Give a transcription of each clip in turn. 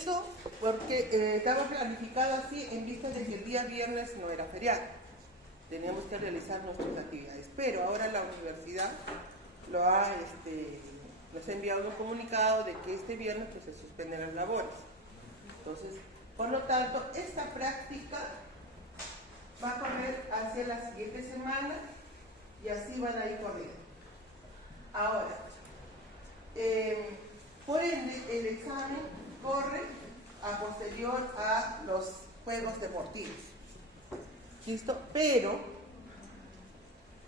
eso porque estaba planificado así en vista de que el día viernes no era feriado. Teníamos que realizar nuestras actividades, pero ahora la universidad nos ha enviado un comunicado de que este viernes pues, se suspenden las labores. Entonces, por lo tanto, esta práctica va a correr hacia la siguiente semana y así van a ir corriendo. Ahora, por ende, el examen corre a posterior a los juegos deportivos. ¿Listo? Pero,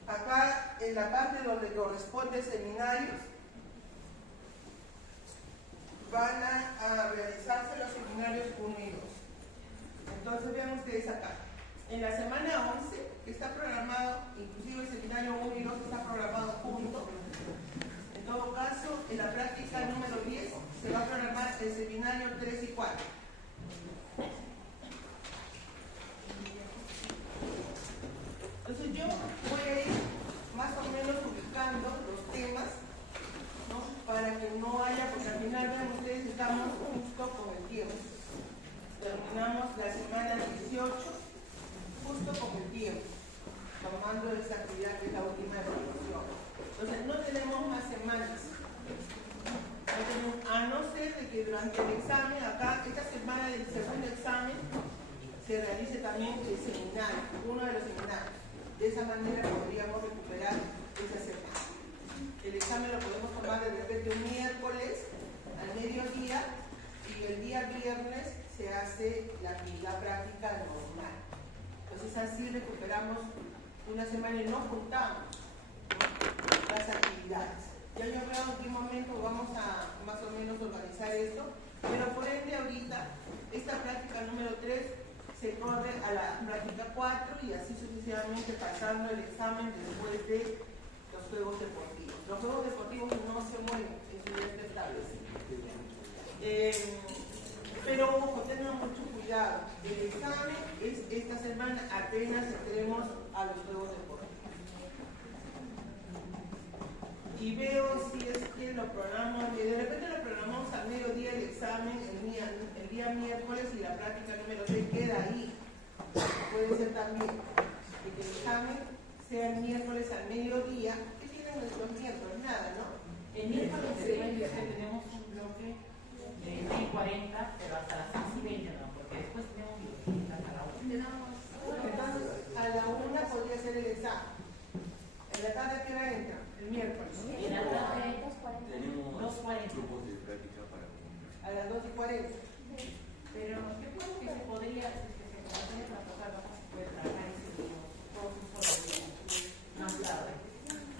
acá en la parte donde corresponde seminarios, van a realizarse los seminarios 1 y 2. Entonces vean ustedes acá. En la semana 11 está programado, inclusive el seminario 1 y 2 está programado junto. En todo caso, en la práctica número 10 se va a programar el seminario 3 y 4. Entonces yo voy a ir más o menos ubicando los temas, ¿no? Para que no haya, porque al final vean ustedes, estamos justo con el tiempo. Terminamos la semana 18 justo con el tiempo, tomando esa actividad que es la última evaluación. Entonces no tenemos más semanas. A no ser de que durante el examen, acá, esta semana del segundo examen, se realice también el seminario, uno de los seminarios. De esa manera podríamos recuperar esa semana. El examen lo podemos tomar de repente un miércoles al mediodía y el día viernes se hace la actividad práctica normal. Entonces así recuperamos una semana y no juntamos las actividades. Ya yo veo en qué momento vamos a más o menos organizar esto, pero por ende ahorita esta práctica número 3 se corre a la práctica 4 y así sucesivamente pasando el examen después de los juegos deportivos. Los juegos deportivos no se mueven, eso ya está establecido. Pero ojo, tengan mucho cuidado. El examen es esta semana, apenas entremos a los juegos deportivos. Y veo si es que lo programamos, de repente lo programamos al mediodía el examen, el día miércoles y la práctica número 6 queda ahí. Puede ser también que el examen sea el miércoles al mediodía. ¿Qué tienen los miércoles? Nada, ¿no? El miércoles tenemos un bloque de 20:40, pero hasta las 6:20, ¿no? Porque después tenemos biología a la 1. Entonces, a la 1 podría ser el examen. ¿En la tarde qué hora entra? El miércoles. Y en la tarde, tenemos 2:40. grupos de práctica para A las 2:40. Pero ¿qué creo que se podría, trabajar, se puede trabajar ese día, todos esos días, más tarde?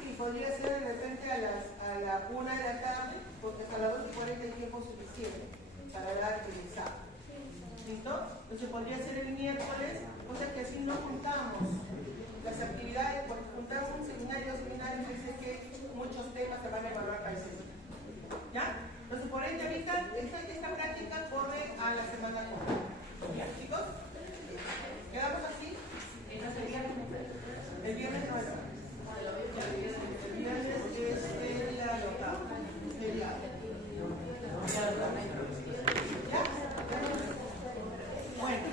Sí, podría ser de repente a la 1 de la tarde, porque hasta las 2:40 hay tiempo suficiente para dar el examen. ¿Listo? Entonces podría ser el miércoles, o sea que así no juntamos las actividades, porque juntar un seminario dice que muchos temas se van a evaluar para ese día. ¿Ya? Entonces por ende ahorita esta práctica corre a la semana completa. ¿Ya, chicos? ¿Quedamos así? Entonces El viernes no es. El viernes es el local. ¿Ya? Bueno.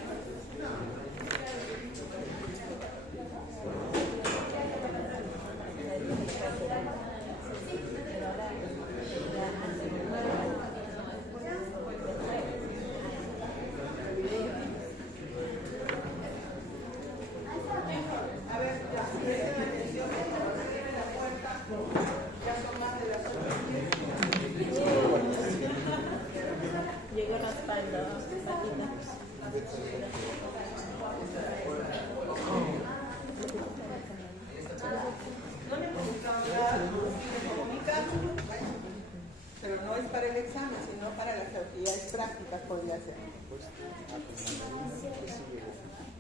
Pero no es para el examen, sino para las actividades prácticas podría ser.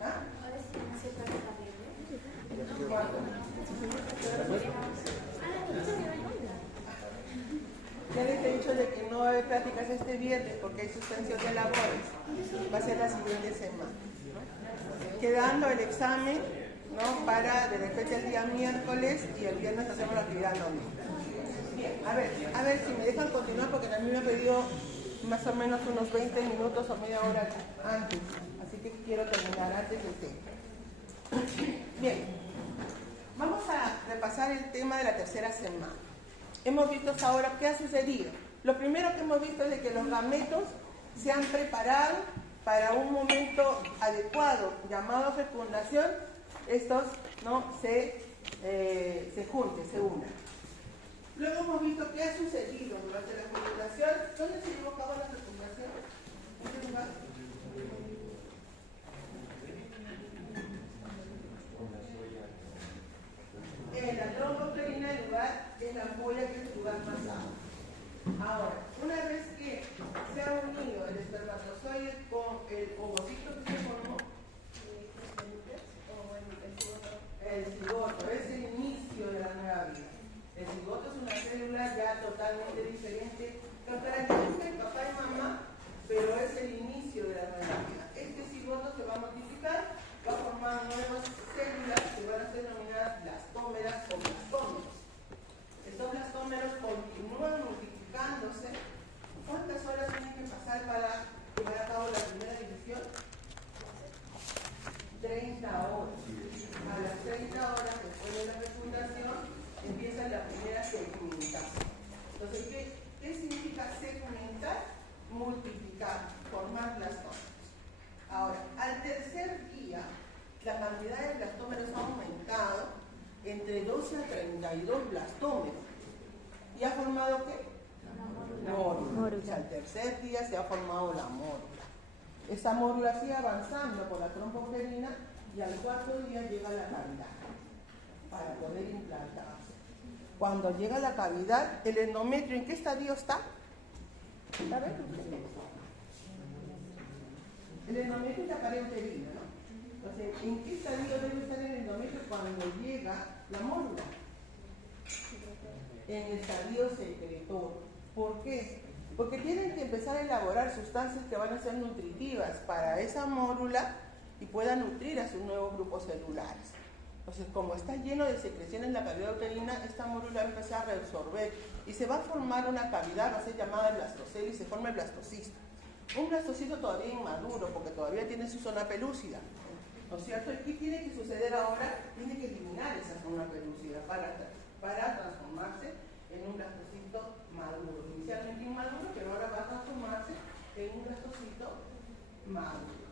¿Ah? Ya les he dicho de que no va a haber prácticas este viernes porque hay suspensión de labores. Va a ser la siguiente semana, ¿no? Quedando el examen, ¿no? Para de repente el día miércoles y el viernes hacemos la actividad normal. Bien, a ver si me dejan continuar porque también me ha pedido más o menos unos 20 minutos o media hora antes, así que quiero terminar antes del tema. Bien, vamos a repasar el tema de la tercera semana. Hemos visto hasta ahora qué ha sucedido. Lo primero que hemos visto es de que los gametos se han preparado para un momento adecuado llamado fecundación. Estos no se junten, se unan. Luego hemos visto qué ha sucedido durante la fecundación. ¿Dónde se llevó a cabo la fecundación? ¿En qué lugar? En la trompa uterina, el lugar es la ampolla, que es el lugar más alto. Ahora, una vez que se ha unido el espermatozoide con el ovocito que se formó, el cigoto es el inicio de la nueva vida. El cigoto es una célula ya totalmente diferente, con características de papá y mamá, pero es el inicio de la nueva vida. Este cigoto se va a multiplicar, va a formar nuevas células que van a ser denominadas blastómeras o blastómeros. Estos blastómeros continúan multiplicándose. ¿Cuántas horas tienen que pasar para llevar a cabo la primera división? 30 horas. A las 30 horas después de la fecundación empieza la primera segmentación. Entonces, ¿qué significa segmentar? Multiplicar, formar blastómeros. Ahora, al tercer día, la cantidad de blastómeros ha aumentado entre 12 a 32 blastómeros. ¿Y ha formado qué? Mórula. O sea, al tercer día se ha formado la mórula. Esa mórula sigue avanzando por la trompa uterina y al cuarto día llega a la cavidad para poder implantarse. Cuando llega a la cavidad, el endometrio, ¿en qué estadio está? A ver, el endometrio es la pared uterina, ¿no? Entonces, ¿en qué estadio debe estar el endometrio cuando llega la mórula? En el estadio secretor. ¿Por qué? Porque tienen que empezar a elaborar sustancias que van a ser nutritivas para esa mórula y puedan nutrir a sus nuevos grupos celulares. Entonces, como está lleno de secreción en la cavidad uterina, esta mórula va a empezar a reabsorber y se va a formar una cavidad, va a ser llamada blastocele y se forma el blastocisto. Un blastocisto todavía inmaduro, porque todavía tiene su zona pelúcida, ¿no es cierto? ¿Y qué tiene que suceder ahora? Tiene que eliminar esa zona pelúcida para transformarse en un blastocito maduro. Inicialmente inmaduro, pero ahora va a transformarse en un blastocito maduro.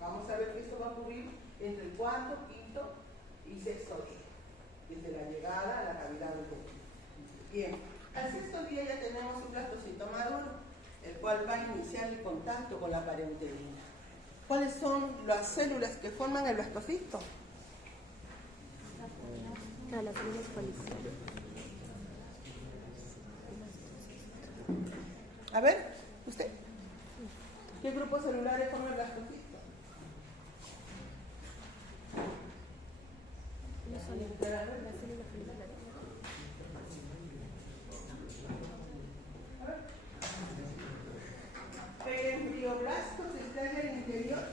Vamos a ver que esto va a ocurrir entre el cuarto, quinto y sexto día, desde la llegada a la cavidad uterina. Bien, al sexto día ya tenemos un blastocito maduro, el cual va a iniciar el contacto con la pared uterina. ¿Cuáles son las células que forman el blastocisto? Las células policiales. A ver, usted, ¿qué grupos celulares forman el blastocisto? El embrioblasto se extrae del interior,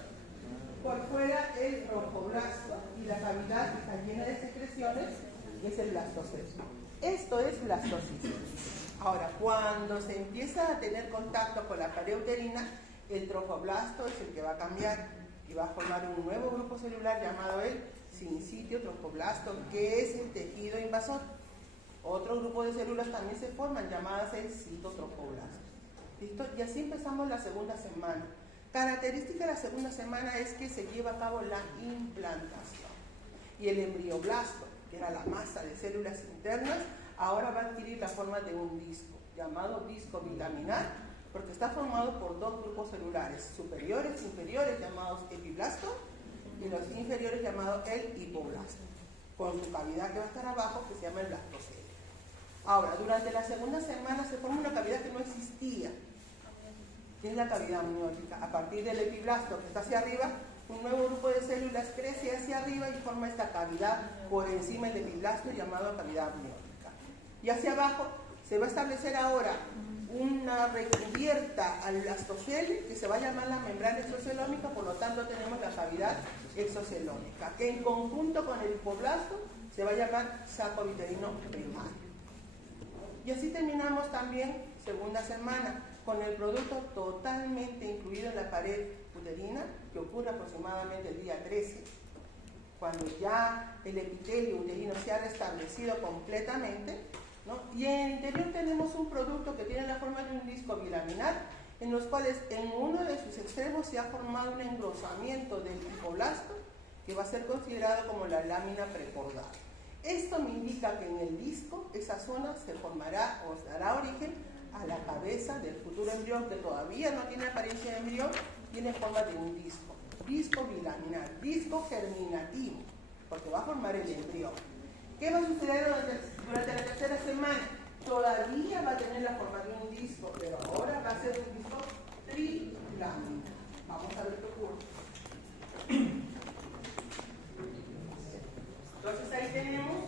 por fuera el tronfoblasto y la cavidad está llena de secreciones y es el blastocito. Esto es blastocisto. Ahora, cuando se empieza a tener contacto con la pared uterina, el trofoblasto es el que va a cambiar y va a formar un nuevo grupo celular llamado el sincitio trofoblasto, que es el tejido invasor. Otro grupo de células también se forman, llamadas el citotrofoblasto. ¿Listo? Y así empezamos la segunda semana. Característica de la segunda semana es que se lleva a cabo la implantación. Y el embrioblasto, que era la masa de células internas, ahora va a adquirir la forma de un disco, llamado disco vitaminal, porque está formado por dos grupos celulares, superiores e inferiores, llamados epiblasto, y los inferiores llamados el hipoblasto, con su cavidad que va a estar abajo, que se llama el blastocele. Ahora, durante la segunda semana se forma una cavidad que no existía, que es la cavidad amniótica. A partir del epiblasto que está hacia arriba, un nuevo grupo de células crece hacia arriba y forma esta cavidad por encima del epiblasto llamada cavidad amniótica. Y hacia abajo se va a establecer ahora una recubierta al blastocele que se va a llamar la membrana exocelómica, por lo tanto tenemos la cavidad exocelómica, que en conjunto con el hipoblasto se va a llamar saco uterino primario. Y así terminamos también segunda semana con el producto totalmente incluido en la pared uterina, que ocurre aproximadamente el día 13, cuando ya el epitelio uterino se ha restablecido completamente, ¿no? Y en el interior tenemos un producto que tiene la forma de un disco bilaminar, en los cuales en uno de sus extremos se ha formado un engrosamiento del hipoblasto que va a ser considerado como la lámina precordal. Esto me indica que en el disco esa zona se formará o dará origen a la cabeza del futuro embrión, que todavía no tiene apariencia de embrión, tiene forma de un disco bilaminar, disco germinativo, porque va a formar el embrión. ¿Qué va a suceder durante la tercera semana? Todavía va a tener la forma de un disco, pero ahora va a ser un disco trilaminar. Vamos a ver qué ocurre. Entonces ahí tenemos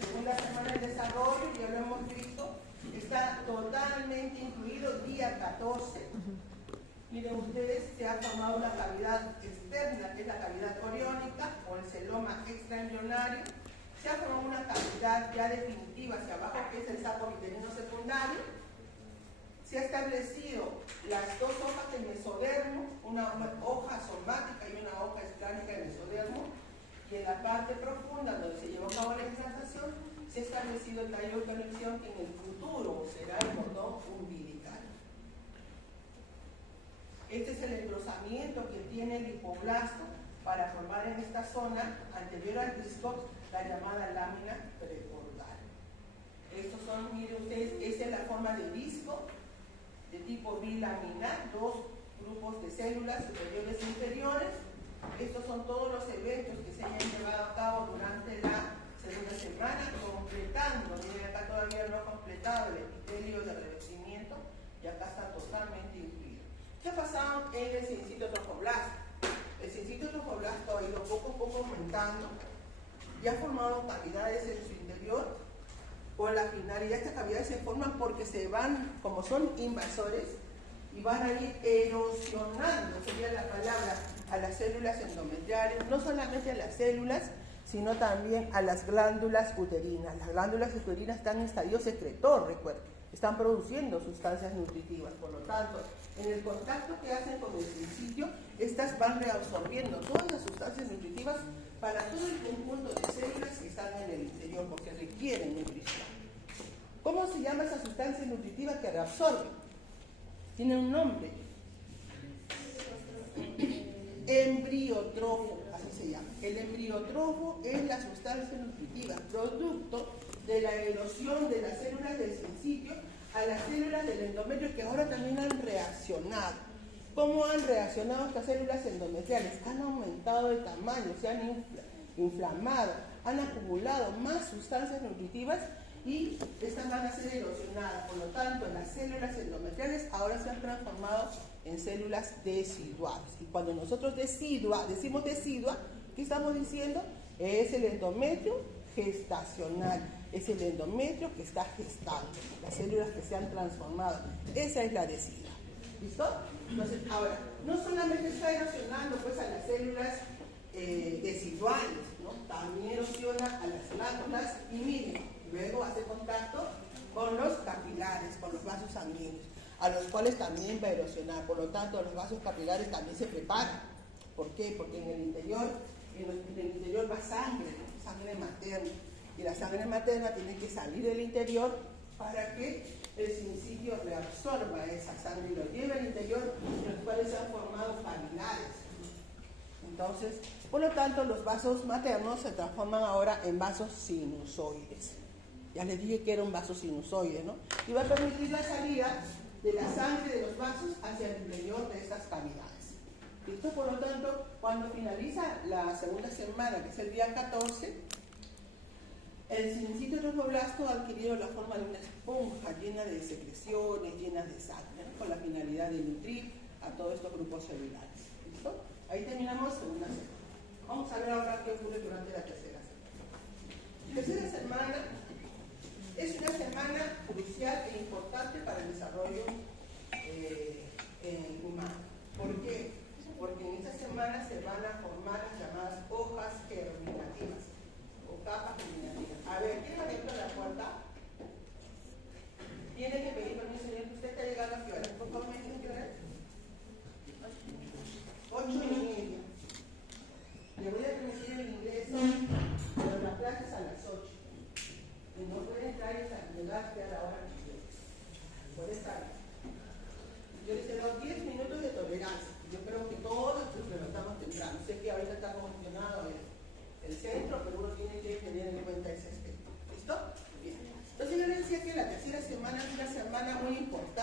segunda semana de desarrollo, ya lo hemos visto, está totalmente incluido día 14. Miren ustedes, se ha formado una cavidad externa, que es la cavidad coriónica o el celoma extraembrionario. Se ha formado una cavidad ya definitiva hacia abajo, que es el saco uterino secundario. Se ha establecido las dos hojas del mesodermo, una hoja somática y una hoja esclánica del mesodermo. Y en la parte profunda, donde se llevó a cabo la implantación, se ha establecido el tallo de conexión que en el futuro será el cordón umbilical. Este es el engrosamiento que tiene el hipoblasto para formar en esta zona anterior al disco la llamada lámina precordal. Estos son, miren ustedes, esa es la forma de disco de tipo bilaminar, dos grupos de células superiores e inferiores. Estos son todos los eventos que se hayan llevado a cabo durante la segunda semana, completando, miren acá todavía no completado el epitelio de revestimiento y acá está totalmente incluido. ¿Qué ha pasado en el sincito trofoblasto? El sincito trofoblasto ha ido poco a poco aumentando y ha formado cavidades en su interior con la finalidad. Estas cavidades se forman porque se van, como son invasores, y van a ir erosionando, sería la palabra, a las células endometriales, no solamente a las células, sino también a las glándulas uterinas. Las glándulas uterinas están en estadio secretor, recuerden, están produciendo sustancias nutritivas, por lo tanto, en el contacto que hacen con el sincitio, estas van reabsorbiendo todas las sustancias nutritivas para todo el conjunto de células que están en el interior, porque requieren nutrición. ¿Cómo se llama esa sustancia nutritiva que reabsorbe? Tiene un nombre. Embriotrofo, así se llama. El embriotrofo es la sustancia nutritiva, producto de la erosión de las células del sincitio a las células del endometrio, que ahora también han reaccionado. ¿Cómo han reaccionado estas células endometriales? Han aumentado de tamaño, se han inflamado, han acumulado más sustancias nutritivas y estas van a ser erosionadas. Por lo tanto, las células endometriales ahora se han transformado en células deciduales. Y cuando nosotros decimos decidua, ¿qué estamos diciendo? Es el endometrio gestacional, es el endometrio que está gestando, las células que se han transformado. Esa es la decidua. ¿Listo? Entonces, ahora, no solamente está erosionando pues a las células deciduales, ¿no? También erosiona a las glándulas y miren, luego hace contacto con los capilares, con los vasos sanguíneos, a los cuales también va a erosionar. Por lo tanto, los vasos capilares también se preparan. ¿Por qué? Porque en el interior va sangre, ¿no? Sangre materna. Y la sangre materna tiene que salir del interior para que el sincitio reabsorba esa sangre y lo lleve al interior, en los cuales se han formado capilares. Entonces, por lo tanto, los vasos maternos se transforman ahora en vasos sinusoides. Ya les dije que era un vaso sinusoide, ¿no? Y va a permitir la salida de la sangre de los vasos hacia el interior de estas cavidades. ¿Listo? Por lo tanto, cuando finaliza la segunda semana, que es el día 14, el sincitio trofoblasto ha adquirido la forma de una esponja llena de secreciones, llenas de sangre, ¿no? Con la finalidad de nutrir a todos estos grupos celulares. ¿Listo? Ahí terminamos segunda semana. Vamos a ver ahora qué ocurre durante la tercera semana. Tercera semana es una semana crucial e importante para el desarrollo humano. ¿Por qué? Porque en esta semana se van a formar las llamadas hojas germinativas o capas germinativas. A ver, ¿quién ha abierto la puerta?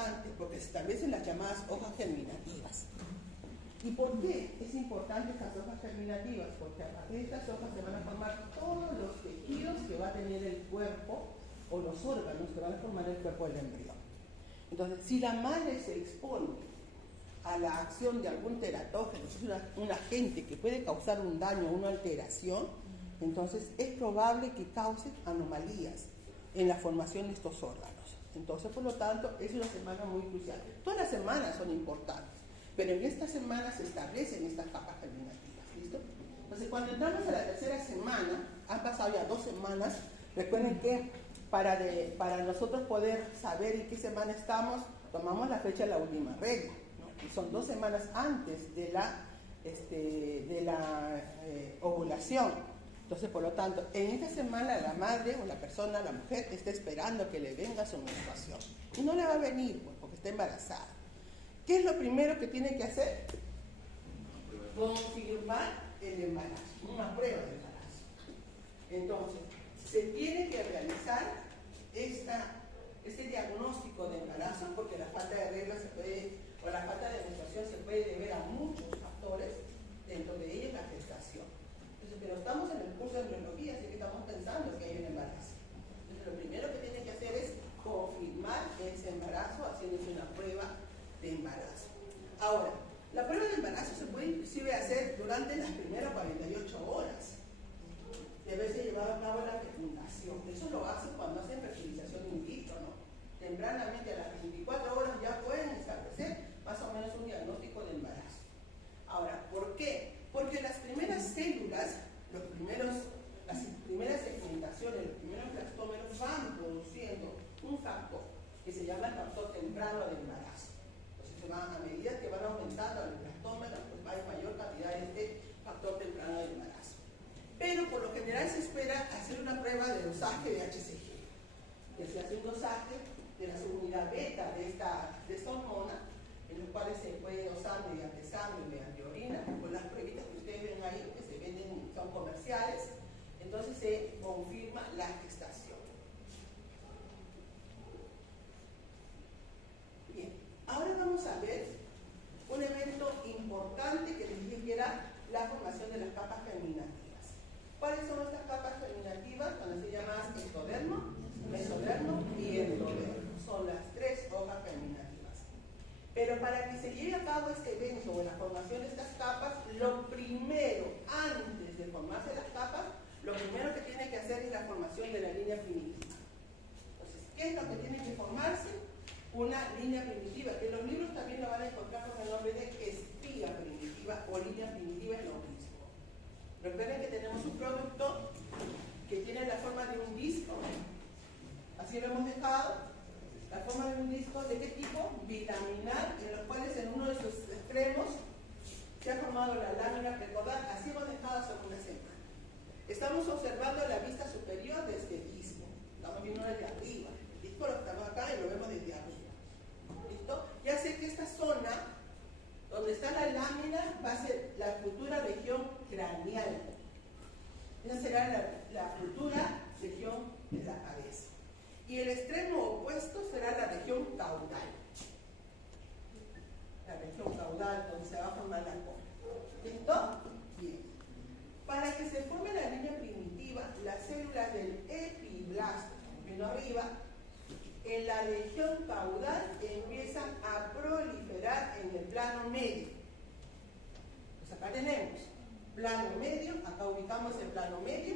importante porque se establecen las llamadas hojas germinativas. ¿Y por qué es importante estas hojas germinativas? Porque a partir de estas hojas se van a formar todos los tejidos que va a tener el cuerpo o los órganos que van a formar el cuerpo del embrión. Entonces, si la madre se expone a la acción de algún teratógeno, es un agente que puede causar un daño o una alteración, entonces es probable que cause anomalías en la formación de estos órganos. Entonces, por lo tanto, es una semana muy crucial. Todas las semanas son importantes, pero en esta semana se establecen estas capas germinativas, ¿listo? Entonces, cuando entramos a la tercera semana, han pasado ya 2 semanas, recuerden que para nosotros poder saber en qué semana estamos, tomamos la fecha de la última regla, ¿no? Y son 2 semanas antes de la ovulación. Entonces, por lo tanto, en esta semana la madre o la persona, la mujer, está esperando que le venga su menstruación. Y no le va a venir, pues, porque está embarazada. ¿Qué es lo primero que tiene que hacer? Confirmar el embarazo, una prueba de embarazo. Entonces, se tiene que realizar este diagnóstico de embarazo, porque la falta de regla o la falta de menstruación se puede deber a muchos factores, dentro de ellos la gestación. Entonces, pero estamos en el curso de embriología, así que estamos pensando que hay un embarazo. Entonces, lo primero que tiene que hacer es confirmar ese embarazo haciéndose una prueba de embarazo. Ahora, la prueba de embarazo se puede inclusive hacer durante las primeras 48 horas. Debe ser llevado a cabo la fecundación. Eso lo hacen cuando hacen fertilización in vitro, ¿no? Tempranamente a las 24 horas ya pueden establecer más o menos un diagnóstico de embarazo. Ahora, ¿por qué? Porque las primeras células, las primeras segmentaciones, los primeros blastómeros van produciendo un factor que se llama el factor temprano de embarazo. Entonces, a medida que van aumentando los blastómeros, pues hay mayor cantidad de este factor temprano de embarazo. Pero por lo general se espera hacer una prueba de dosaje de HCG, que se hace un dosaje de la subunidad beta de esta hormona, en los cuales se puede dosar mediante sangre, mediante orina, con las pruebitas que ustedes ven ahí, que se venden, son comerciales. Entonces se confirma la gestación. Bien, ahora vamos a ver un evento importante que les dije que era la formación de las capas germinativas. ¿Cuáles son estas capas germinativas? Cuando se llama ectodermo, mesodermo y endodermo. Son las 3 hojas germinativas. Pero para que se lleve a cabo este evento o la formación de estas capas, lo primero, antes de formarse las capas, lo primero que tiene que hacer es la formación de la línea primitiva. Entonces, ¿qué es lo que tiene que formarse? Una línea primitiva, que en los libros también lo van a encontrar con el nombre de espiga primitiva o línea primitiva en lo mismo. Recuerden que tenemos un producto que tiene la forma de un disco, así lo hemos dejado, la forma de un disco, ¿de qué tipo? Bilaminar, en los cuales en uno de sus extremos se ha formado la lámina precordal, así hemos dejado hace una semana. Estamos observando la vista superior de este disco, estamos viendo desde arriba, el disco lo estamos acá y lo vemos desde arriba. ¿Listo? Ya sé que esta zona donde está la lámina va a ser la futura región craneal. Esa será la futura región de la cabeza. Y el extremo opuesto será la región caudal. La región caudal donde se va a formar la cola. ¿Listo? Bien. Para que se forme la línea primitiva, las células del epiblasto, viendo arriba, en la región caudal empiezan a proliferar en el plano medio. Pues acá tenemos plano medio, acá ubicamos el plano medio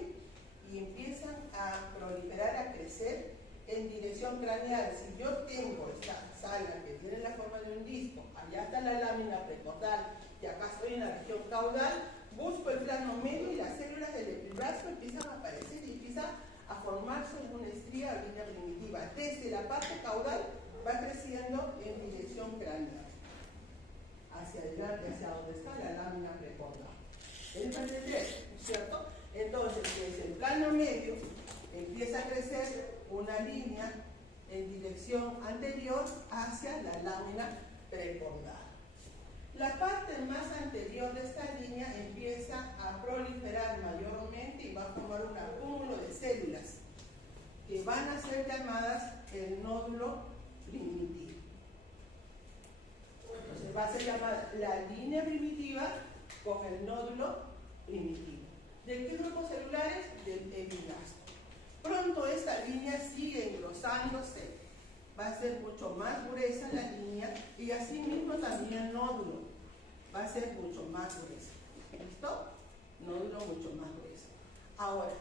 y empiezan a proliferar, a crecer en dirección craneal. Si yo tengo esta sala que tiene la forma de un disco, allá está la lámina precordal y acá estoy en la región caudal, busco el plano medio y las células del epiblasto empiezan a aparecer y empiezan a formarse en una estría o línea primitiva. Desde la parte caudal va creciendo en dirección craneal, hacia adelante, hacia donde está la lámina precordal. ¿Entendés? ¿Cierto? Entonces, desde el plano medio empieza a crecer una línea en dirección anterior hacia la lámina precordal. La parte más anterior de esta línea empieza a proliferar mayormente y va a formar un acúmulo de células que van a ser llamadas el nódulo primitivo. va a ser llamada la línea primitiva con el nódulo primitivo. ¿De qué grupos celulares? Del epiblasto. Pronto esta línea sigue engrosándose, va a ser mucho más gruesa la línea y asimismo también el nódulo va a ser mucho más grueso. ¿Listo? Nódulo mucho más grueso. Ahora,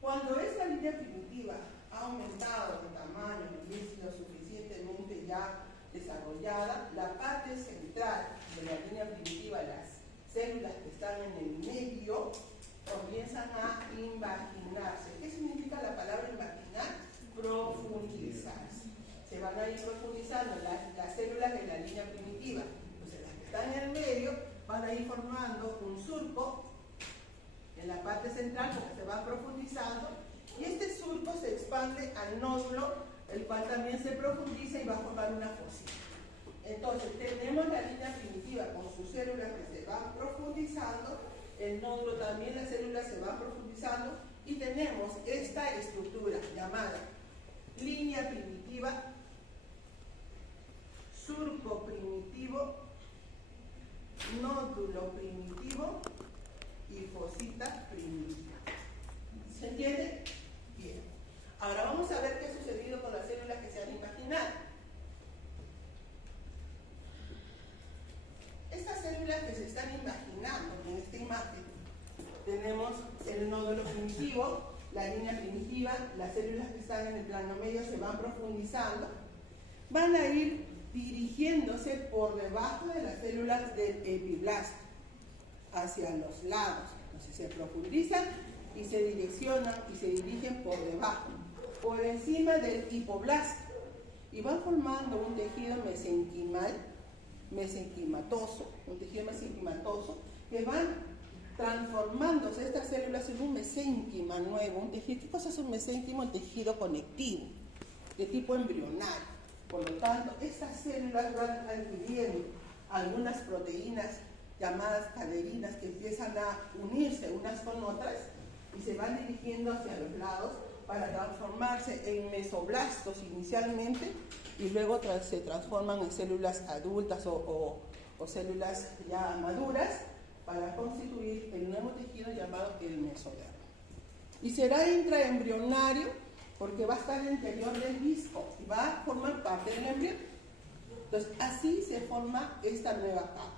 cuando esta línea primitiva ha aumentado de tamaño y es lo suficientemente ya desarrollada, la parte central de la línea primitiva, las células que están en el medio, comienzan a invaginarse. ¿Qué significa la palabra invaginar? Profundizarse. Se van a ir profundizando las células de la línea primitiva. Entonces, las que están en el medio van a ir formando un surco en la parte central porque se va profundizando y este surco se expande al nódulo, el cual también se profundiza y va a formar una fosita. Entonces tenemos la línea primitiva con sus células que se van profundizando, el nódulo también, las células se van profundizando y tenemos esta estructura llamada línea primitiva, surco primitivo, nódulo primitivo y fosita primitiva. ¿Se entiende? Bien. Ahora vamos a ver qué ha sucedido con las células que se han imaginado. Estas células que se están imaginando en esta imagen, tenemos el nódulo primitivo, la línea primitiva, las células que están en el plano medio se van profundizando, van a ir dirigiéndose por debajo de las células del epiblasto hacia los lados. Entonces se profundizan y se direccionan y se dirigen por debajo, por encima del hipoblasto, y van formando un tejido mesenquimatoso, que van transformándose estas células en un mesénquima nuevo, un tejido. ¿Qué cosa es un mesénquima? Un tejido conectivo, de tipo embrional. Por lo tanto, estas células van adquiriendo algunas proteínas llamadas caderinas que empiezan a unirse unas con otras y se van dirigiendo hacia los lados para transformarse en mesoblastos inicialmente y luego se transforman en células adultas o células ya maduras para constituir el nuevo tejido llamado el mesodermo. Y será intraembrionario porque va a estar en el interior del disco y va a formar parte del embrión. Entonces, así se forma esta nueva capa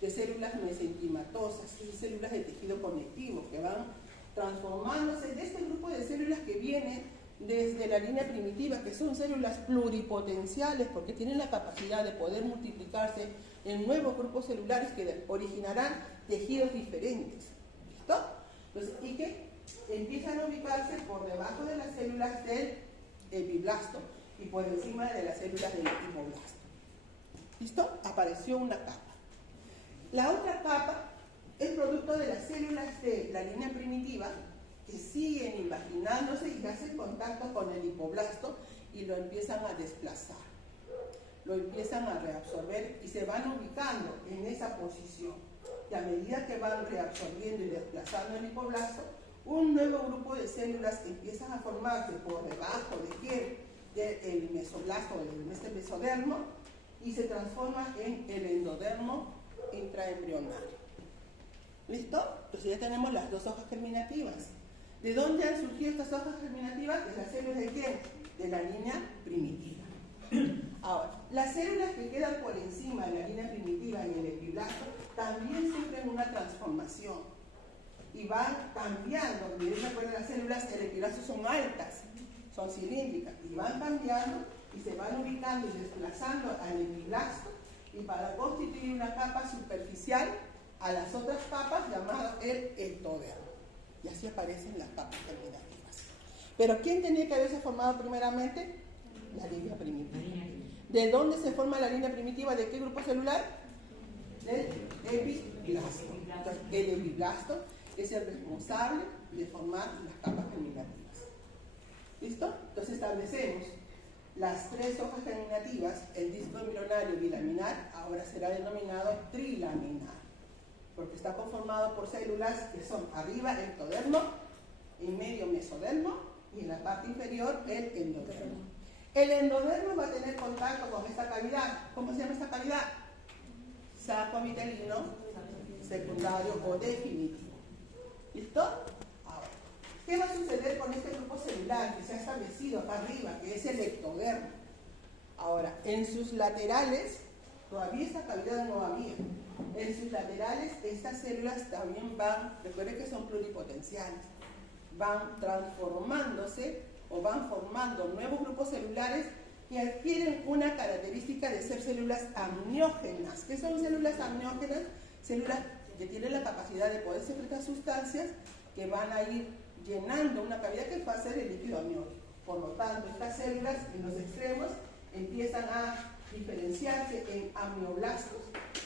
de células mesenquimatosas, células de tejido conectivo que van transformándose de este grupo de células que vienen desde la línea primitiva, que son células pluripotenciales porque tienen la capacidad de poder multiplicarse en nuevos grupos celulares que originarán tejidos diferentes. ¿Listo? Entonces, y que empiezan a ubicarse por debajo de las células del epiblasto y por encima de las células del hipoblasto. ¿Listo? Apareció una capa. La otra capa es producto de las células de la línea primitiva que siguen invaginándose y hacen contacto con el hipoblasto y lo empiezan a desplazar, lo empiezan a reabsorber y se van ubicando en esa posición. Y a medida que van reabsorbiendo y desplazando el hipoblasto, un nuevo grupo de células empiezan a formarse por debajo del mesoblasto, de este mesodermo, y se transforma en el endodermo intraembrionario. ¿Listo? Entonces ya tenemos las dos hojas germinativas. ¿De dónde han surgido estas hojas germinativas? De las células de quién? De la línea primitiva. Ahora, las células que quedan por encima de la línea primitiva y el epiblasto también sufren una transformación y van cambiando. Miren, recuerden, las células del epiblasto son altas, son cilíndricas, y van cambiando y se van ubicando y desplazando al epiblasto y para constituir una capa superficial a las otras capas llamadas el ectodermo. Y así aparecen las capas germinativas. Pero ¿quién tenía que haberse formado primeramente? La línea primitiva. ¿De dónde se forma la línea primitiva? ¿De qué grupo celular? Del epiblasto. Entonces, el epiblasto es el responsable de formar las capas germinativas. ¿Listo? Entonces establecemos las tres hojas germinativas. El disco embrionario bilaminar ahora será denominado trilaminar, porque está conformado por células que son arriba el ectodermo, en medio mesodermo y en la parte inferior el endodermo. El endodermo va a tener contacto con esta cavidad. ¿Cómo se llama esta cavidad? Saco vitelino secundario o definitivo. ¿Listo? Ahora, ¿qué va a suceder con este grupo celular que se ha establecido acá arriba, que es el ectodermo? Ahora, en sus laterales, todavía esta cavidad no había. En sus laterales, estas células también van, recuerden que son pluripotenciales, van transformándose o van formando nuevos grupos celulares que adquieren una característica de ser células amniógenas. ¿Qué son células amniógenas? Células que tienen la capacidad de poder secretar sustancias que van a ir llenando una cavidad que va a ser el líquido amniótico. Por lo tanto, estas células en los extremos empiezan a diferenciarse en amnioblastos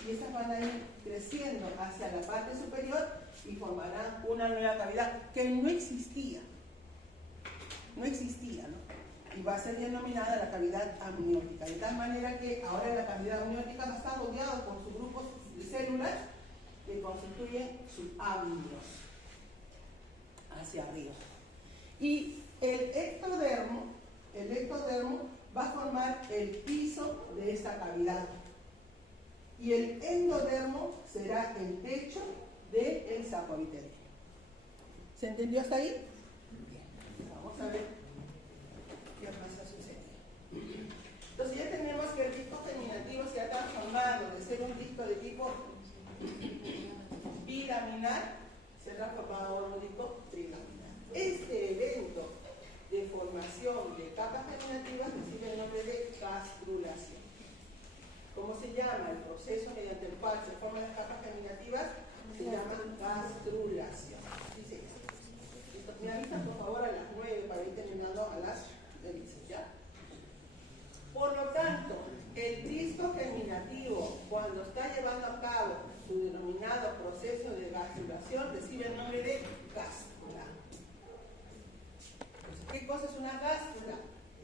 y estas van a ir creciendo hacia la parte superior y formarán una nueva cavidad que no existía. No existía, ¿no? Y va a ser denominada la cavidad amniótica. De tal manera que ahora la cavidad amniótica va a estar rodeada por sus grupos de células que constituyen subamnios hacia arriba. Y el ectodermo va a formar el piso de esta cavidad. Y el endodermo será el techo del saco vitelino. ¿Se entendió hasta ahí? Bien, vamos a ver qué más ha sucedido. Entonces ya tenemos que el disco germinativo se ha transformado de ser un disco de tipo bilaminar, se ha transformado en un disco trilaminar. Este evento de formación de capas germinativas recibe el nombre de gastrulación. ¿Cómo se llama el proceso mediante el cual se forman las capas germinativas? Se llama gastrulación. Dice esto. Me avisan por favor a las 9 para ir terminando a las 11, ¿ya? Por lo tanto, el disco germinativo, cuando está llevando a cabo su denominado proceso de gastrulación, recibe el nombre de gástrula. ¿Qué cosa es una gástrula?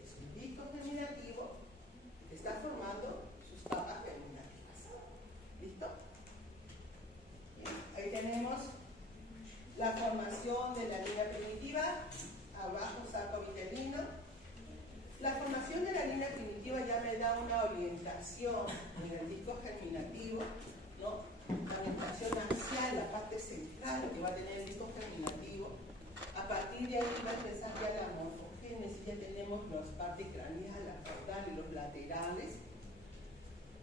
Es un disco germinativo que está formando sus capas germinativas. ¿Listo? Bien. Ahí tenemos la formación de la línea primitiva, abajo saco vitelino. La formación de la línea primitiva ya me da una orientación en el disco germinativo, ¿no? La orientación hacia la parte central que va a tener el disco germinativo. A partir de ahí va a empezar ya la morfogénesis, ya tenemos las partes craneales, la caudal y los laterales.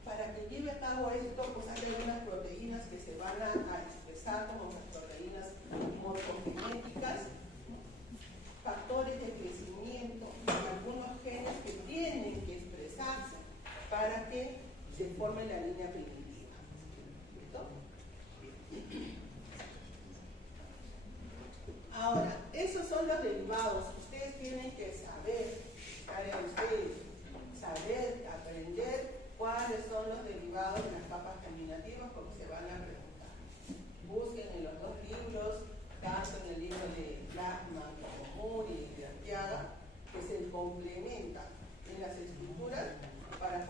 Para que lleve a cabo esto, pues hay unas proteínas que se van a expresar como las proteínas morfogenéticas, factores de crecimiento, algunos genes que tienen que expresarse para que se forme la línea primitiva. ¿Listo? Ahora, esos son los derivados. Ustedes tienen que saber, aprender cuáles son los derivados de las capas germinativas, porque se van a preguntar. Busquen en los dos libros, tanto en el libro de Blackman como Muri y de Arteaga, que se complementan en las estructuras para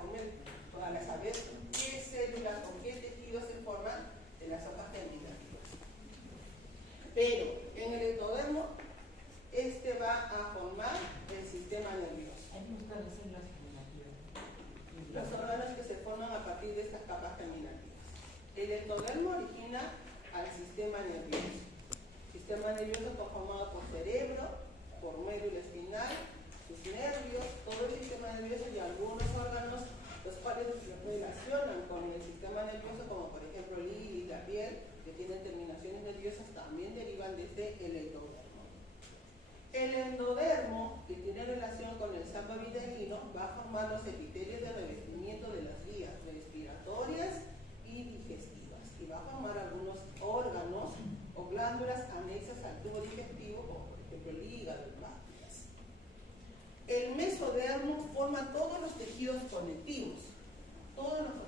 saber qué células o qué tejidos se forman de las capas germinativas. Pero en el ectodermo, este va a formar el sistema nervioso. Los órganos que se forman a partir de estas capas germinativas. El ectodermo origina al sistema nervioso. El sistema nervioso está formado por cerebro, por médula espinal, sus nervios, todo el sistema nervioso y algunos órganos, los cuales se relacionan con el sistema nervioso, como por ejemplo el iris, la piel, que tienen terminaciones nerviosas, también derivan desde el endodermo. El endodermo, que tiene relación con el saco vitelino, va a formar los epitelios de revestimiento de las vías respiratorias y digestivas, y va a formar algunos órganos o glándulas anexas al tubo digestivo, como por ejemplo el hígado, el páncreas. El mesodermo forma todos los tejidos conectivos. Todos los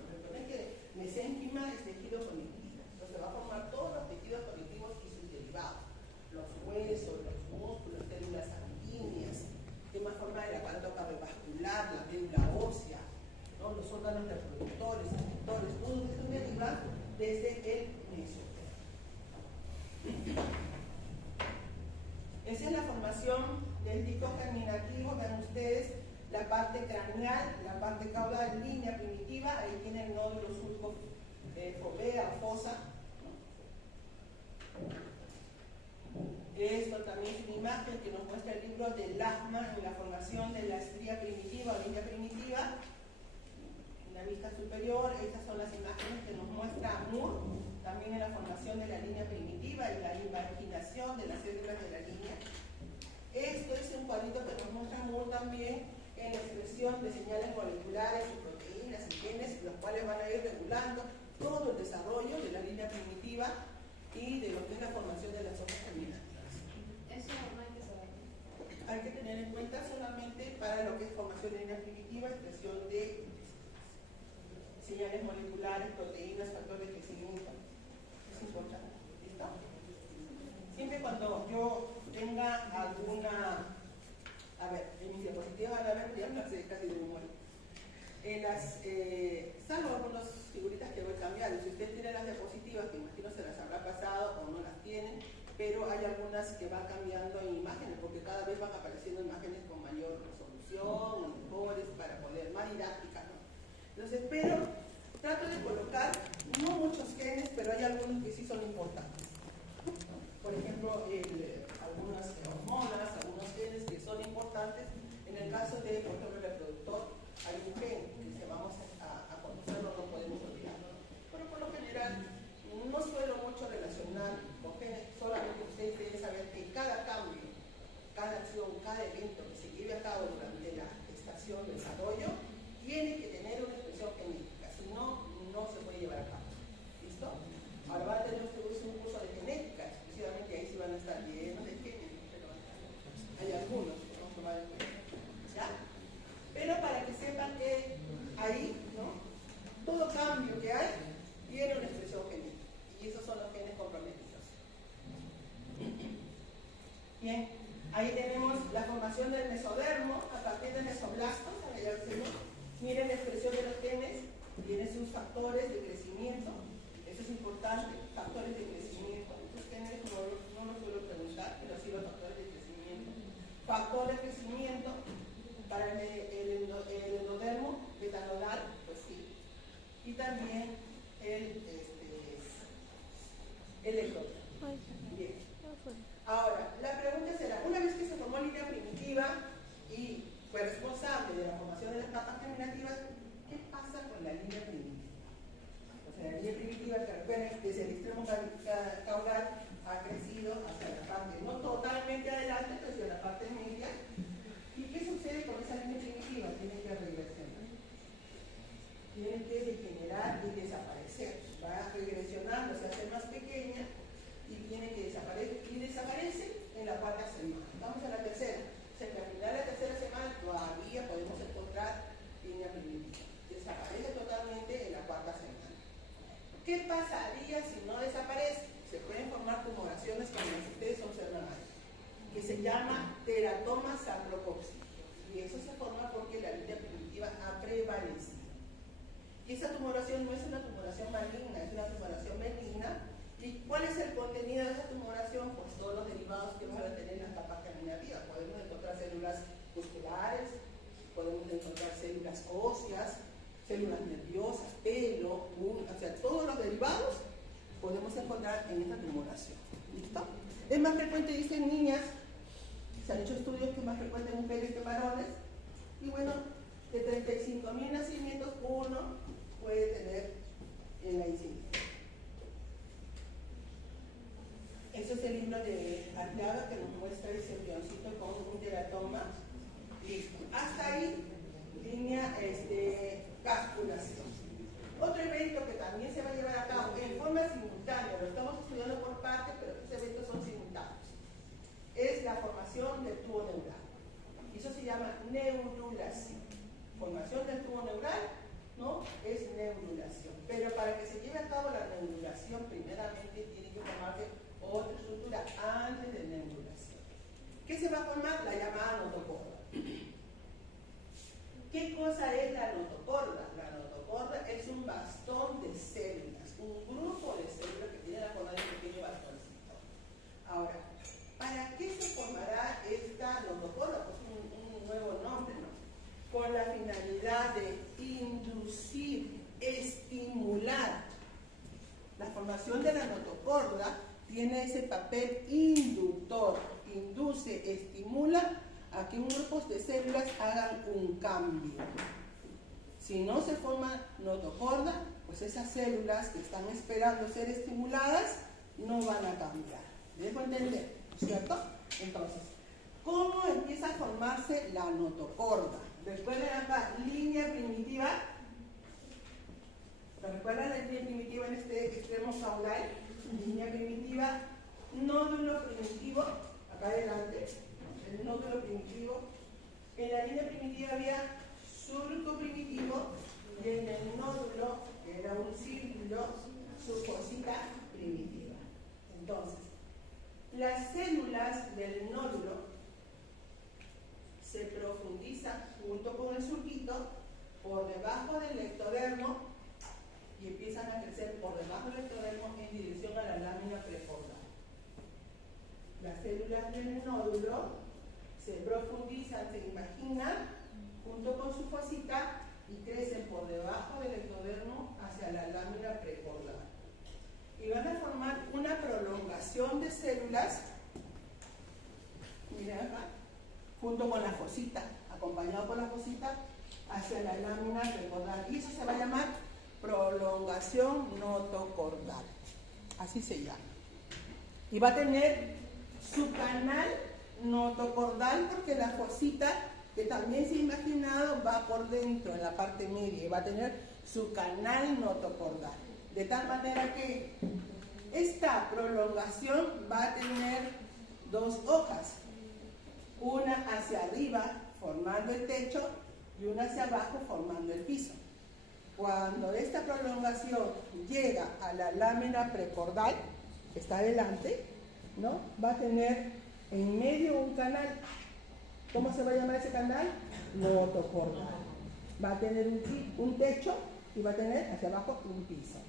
mesénquima es tejido conectivo. Entonces va a formar todos los tejidos conectivos y sus derivados. Los huesos, los músculos, células sanguíneas, que más forma el aparato cardiovascular, la médula ósea, ¿no? Los órganos reproductores, secretores, todo esto deriva desde el mesodermo. Esa es la formación del disco germinativo. Vean ustedes la parte craneal, la parte caudal, línea primitiva, ahí tiene el nódulo sulco fovea, fosa. Esto también es una imagen que nos muestra el libro de Lachmann en la formación de la estría primitiva o línea primitiva. En la vista superior, estas son las imágenes que nos muestra Moore, también en la formación de la línea primitiva y la invaginación de las células de la línea. Esto es un cuadrito que nos muestra Moore también en la expresión de señales moleculares y proteínas y genes, los cuales van a ir regulando todo el desarrollo de la línea primitiva y de lo que es la formación de las hojas germinativas. Eso no hay que saber. Hay que tener en cuenta solamente para lo que es formación de línea primitiva, expresión de señales moleculares, proteínas, factores de crecimiento. Es importante. ¿Listo? Siempre cuando yo tenga alguna... A ver, en mis diapositivas van a ver, ya me las sé casi de memoria. Salvo algunas figuritas que voy cambiando. Si usted tiene las diapositivas, que imagino se las habrá pasado o no las tienen, pero hay algunas que van cambiando en imágenes, porque cada vez van apareciendo imágenes con mayor resolución, mejores, para poder, más didácticas, ¿no? Entonces, pero trato de colocar no muchos genes, pero hay algunos que sí son importantes. Por ejemplo, algunas hormonas, algunos genes que son importantes. En el caso de, por ejemplo, el reproductor, hay un gen que si vamos a conocerlo no podemos olvidarlo, ¿no? Pero por lo general no suelo mucho relacionar con genes, solamente ustedes deben saber que cada cambio, cada acción, cada evento que se lleve a cabo durante la gestación de desarrollo tiene que tener una expresión genética, si no, no se puede llevar a cabo. ¿Listo? Ahora van a tener ustedes un curso de genética, exclusivamente ahí sí van a estar llenos de genes, pero hay algunos que no se van a ver. ¿Ya? Pero para que sepan que ahí, ¿no? Todo cambio que hay tiene una expresión genética. Y esos son los genes comprometidos. Bien, ahí tenemos la formación del mesodermo a partir de mesoblastos. Miren la expresión de los genes, tiene sus factores de crecimiento. Eso es importante, factores de crecimiento. Estos genes no nos suelo preguntar, pero sí los factores de crecimiento. Factor de crecimiento para el endodermo betanodal, pues sí. Y también el ectodermo. Bien. Ahora, la pregunta será, una vez que se formó línea primitiva y fue responsable de la formación de las capas germinativas, ¿qué pasa con la línea primitiva? O sea, la línea primitiva, que recuerden, desde el extremo caudal ha crecido hacia la parte, no totalmente adelante, pero hacia la parte media. ¿Y qué sucede con esa línea primitiva? Tiene que regresionar. Tiene que degenerar y desaparecer. Va regresionando, se hace más pequeña y tiene que desaparecer. Y desaparece en la cuarta semana. Vamos a la tercera. Si al terminar la tercera semana todavía podemos encontrar línea primitiva. Desaparece totalmente en la cuarta semana. ¿Qué pasaría si no desaparece? Se pueden formar tumoraciones como las que ustedes observan ahí, que se llama teratoma sacrocóxico. Y eso se forma porque la línea primitiva ha prevalecido. Y esa tumoración no es una tumoración maligna, es una tumoración benigna. ¿Y cuál es el contenido de esa tumoración? Pues todos los derivados que van a tener en las capas germinativas. Podemos encontrar células musculares, podemos encontrar células óseas, células nerviosas, pelo, o sea, todos los derivados podemos encontrar en esta tumoración. ¿Listo? Es más frecuente, dicen niñas, se han hecho estudios que es más frecuente en mujeres que varones, y bueno, de 35.000 nacimientos, uno puede tener en la incidencia. Ese es el libro de Arteaga que nos muestra ese embrioncito con un teratoma. Listo. Hasta ahí, línea casculación. Otro evento que también se va a llevar a cabo en forma simultánea, lo estamos estudiando por partes, pero estos eventos son simultáneos, es la formación del tubo neural. Y eso se llama neurulación. Formación del tubo neural, ¿no? Es neurulación. Pero para que se lleve a cabo la neurulación, primeramente tiene que formarse otra estructura antes de neurulación. ¿Qué se va a formar? La llamada notocorda. ¿Qué cosa es la notocorda? La notocorda es un bastón de células, un grupo de células que tiene la forma de un pequeño bastoncito. Ahora, ¿para qué se formará esta notocorda? Pues un nuevo nombre, ¿no? con la finalidad de inducir, estimular. La formación de la notocorda tiene ese papel inductor, induce, estimula a que un grupo de células hagan un cambio. Si no se forma notocorda, pues esas células que están esperando ser estimuladas no van a cambiar. ¿Me dejo entender? ¿Cierto? Entonces, ¿cómo empieza a formarse la notocorda? Recuerden acá, línea primitiva. ¿Recuerdan la línea primitiva en este extremo caudal? Línea primitiva, nódulo primitivo, acá adelante, el nódulo primitivo. En la línea primitiva había surco primitivo y en el nódulo, que era un círculo, su fosita primitiva. Entonces, las células del nódulo se profundizan junto con el surquito por debajo del ectodermo y empiezan a crecer por debajo del ectodermo en dirección a la lámina prefrontal. Las células del nódulo se profundizan, se imaginan, junto con su fosita y crecen por debajo del ectodermo hacia la lámina prefrontal. Y van a formar una prolongación de células, miren acá, junto con la fosita, acompañado por la fosita, hacia la lámina prefrontal. Y eso se va a llamar prolongación notocordal. Así se llama. Y va a tener su canal notocordal porque la fosita, que también se ha imaginado, va por dentro, en la parte media, y va a tener su canal notocordal. De tal manera que esta prolongación va a tener dos hojas, una hacia arriba formando el techo y una hacia abajo formando el piso. Cuando esta prolongación llega a la lámina precordal, que está adelante, ¿no? Va a tener en medio un canal. ¿Cómo se va a llamar ese canal? Notocordal. Va a tener un techo y va a tener hacia abajo un piso.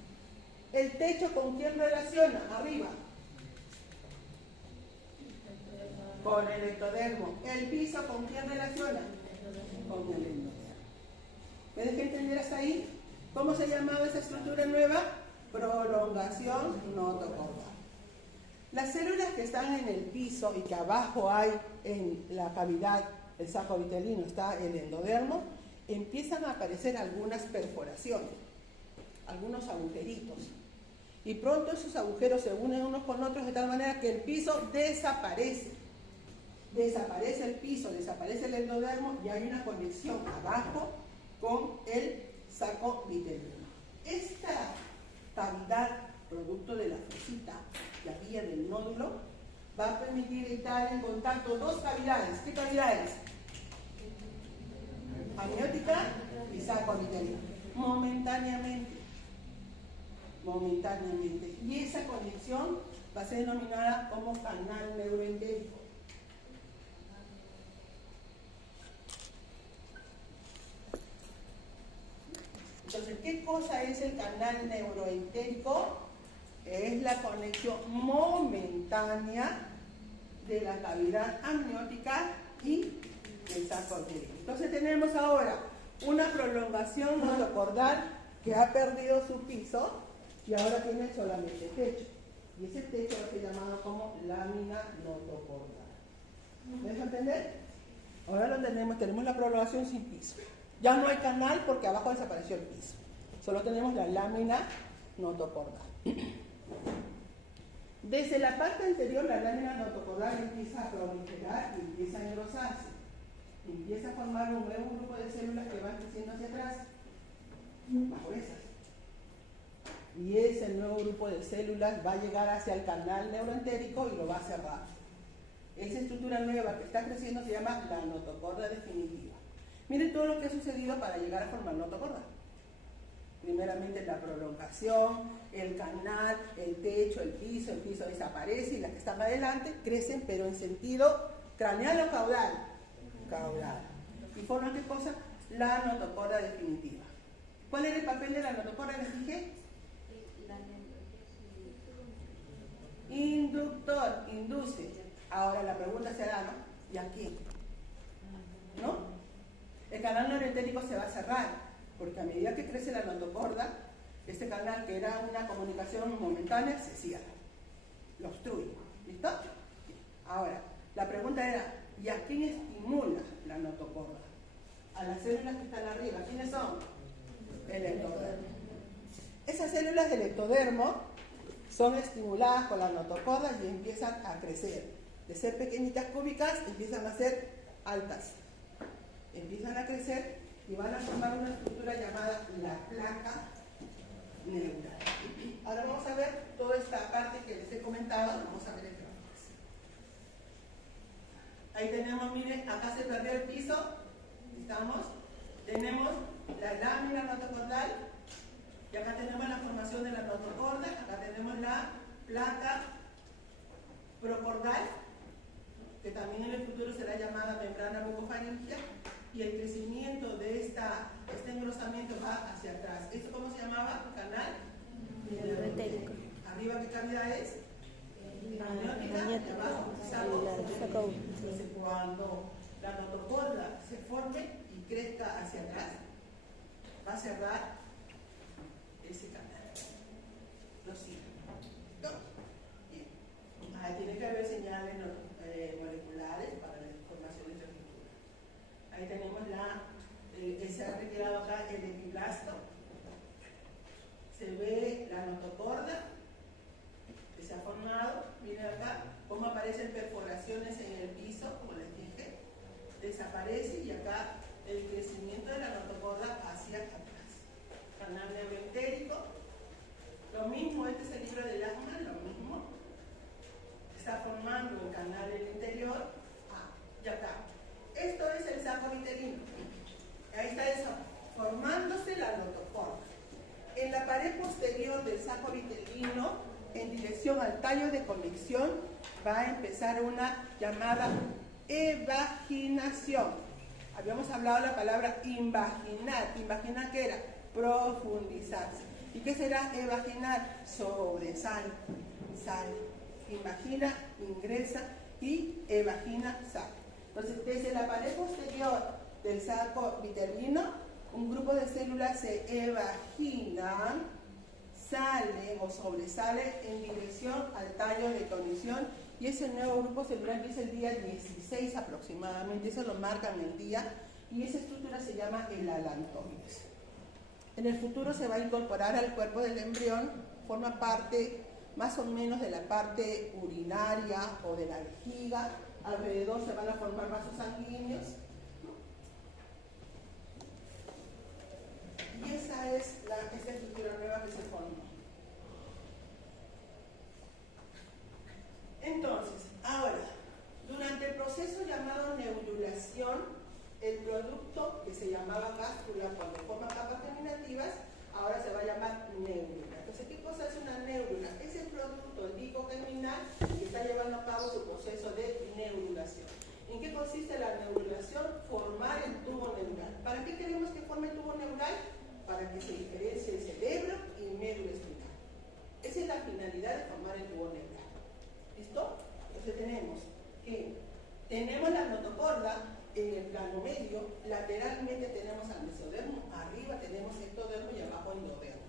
¿El techo con quién relaciona? Arriba. Con el ectodermo. ¿El piso con quién relaciona? Con el endodermo. ¿Me dejé entender hasta ahí? ¿Cómo se llamaba esa estructura nueva? Prolongación notocordal. Las células que están en el piso y que abajo hay en la cavidad, el saco vitelino, está el endodermo, empiezan a aparecer algunas perforaciones, algunos agujeritos. Y pronto esos agujeros se unen unos con otros de tal manera que el piso desaparece. Desaparece el piso, desaparece el endodermo y hay una conexión abajo con el saco vitelino. Esta cavidad, producto de la fosita que había del nódulo, va a permitir estar en contacto dos cavidades. ¿Qué cavidades? Amniótica y saco vitelino. Momentáneamente. Y esa conexión va a ser denominada como canal neuroentérico. Entonces, ¿qué cosa es el canal neuroentérico? Es la conexión momentánea de la cavidad amniótica y el saco vitelino. Entonces tenemos ahora una prolongación notocordal que ha perdido su piso y ahora tiene solamente techo. Y ese techo va a ser llamado como lámina notocordal. ¿Me dejo entender? Ahora lo tenemos la prolongación sin piso. Ya no hay canal porque abajo desapareció el piso. Solo tenemos la lámina notocordal. Desde la parte anterior, la lámina notocordal empieza a proliferar y empieza a engrosarse. Empieza a formar un nuevo grupo de células que van creciendo hacia atrás, bajo esas. Y ese nuevo grupo de células va a llegar hacia el canal neuroentérico y lo va a cerrar. Esa estructura nueva que está creciendo se llama la notocorda definitiva. Miren todo lo que ha sucedido para llegar a formar notocorda. Primeramente la prolongación, el canal, el techo, el piso desaparece y las que están adelante crecen pero en sentido craneal o caudal. Caudal. ¿Y forman qué cosa? La notocorda definitiva. ¿Cuál era el papel de la notocorda? Les dije. Inductor, induce. Ahora la pregunta será, ¿no? ¿Y aquí? ¿No? El canal neuroentérico se va a cerrar, porque a medida que crece la notocorda, este canal, que era una comunicación momentánea, se cierra, lo obstruye. ¿Listo? Ahora, la pregunta era, ¿y a quién estimula la notocorda? A las células que están arriba. ¿Quiénes son? El ectodermo. Esas células del ectodermo son estimuladas con la notocorda y empiezan a crecer. De ser pequeñitas cúbicas, empiezan a ser altas. Empiezan a crecer y van a formar una estructura llamada la placa neural. Ahora vamos a ver toda esta parte que les he comentado. Vamos a ver el gráfico. Ahí tenemos, miren, acá se perdió el piso. ¿Estamos? Tenemos la lámina notocordal y acá tenemos la formación de la notocorda. Acá tenemos la placa procordal, que también en el futuro será llamada membrana bucofaríngea, y el crecimiento de este engrosamiento va hacia atrás. ¿Esto cómo se llamaba? Canal neuroentérico. ¿Arriba qué cavidad es? Amniótica. Y abajo saco. Saco. Entonces, cuando la notocorda se forme y crezca hacia atrás, va a cerrar ese canal. Lo sigue. ¿No? Bien. Tiene que haber señales moleculares para la información de estructura. Ahí tenemos se ha retirado acá el epiblasto. Se ve la notocorda que se ha formado. Miren acá cómo aparecen perforaciones en el piso, como les dije. Desaparece y acá el crecimiento de la notocorda hacia atrás. Canal neuroentérico. Lo mismo, este es el libro de Lachmann, lo mismo. Está formando el canal del interior. Y acá. Esto es el saco vitelino. Ahí está eso, formándose la notocorda. En la pared posterior del saco vitelino, en dirección al tallo de conexión, va a empezar una llamada evaginación. Habíamos hablado de la palabra invaginar. ¿Invaginar qué era? Profundizarse. ¿Y qué será evaginar? Sobresale, sale. Invagina, ingresa y evagina, sale. Entonces, desde la pared posterior del saco vitelino, un grupo de células se evaginan, salen o sobresalen en dirección al tallo de conexión, y ese nuevo grupo celular es el día 16 aproximadamente, eso lo marcan el día, y esa estructura se llama el alantoides. En el futuro se va a incorporar al cuerpo del embrión, forma parte más o menos de la parte urinaria o de la vejiga. Alrededor se van a formar vasos sanguíneos. Y esa es esta estructura nueva que se formó. Entonces, ahora, durante el proceso llamado neurulación, el producto que se llamaba gástrula cuando forma capas terminativas, ahora se va a llamar neurula. Entonces, ¿qué cosa es una neurula? Es el producto, el disco terminal, que está llevando a cabo su proceso de neurulación. ¿En qué consiste la neurulación? Formar el tubo neural. ¿Para qué queremos que forme el tubo neural? Para que se diferencie el cerebro y médula espinal. Esa es la finalidad de formar el tubo neural. ¿Listo? Entonces tenemos la notocorda en el plano medio, lateralmente tenemos al mesodermo, arriba tenemos ectodermo y abajo endodermo.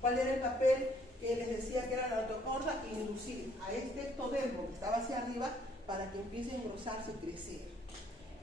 ¿Cuál era el papel que les decía que era la notocorda? Inducir a este ectodermo que estaba hacia arriba para que empiece a engrosarse y crecer.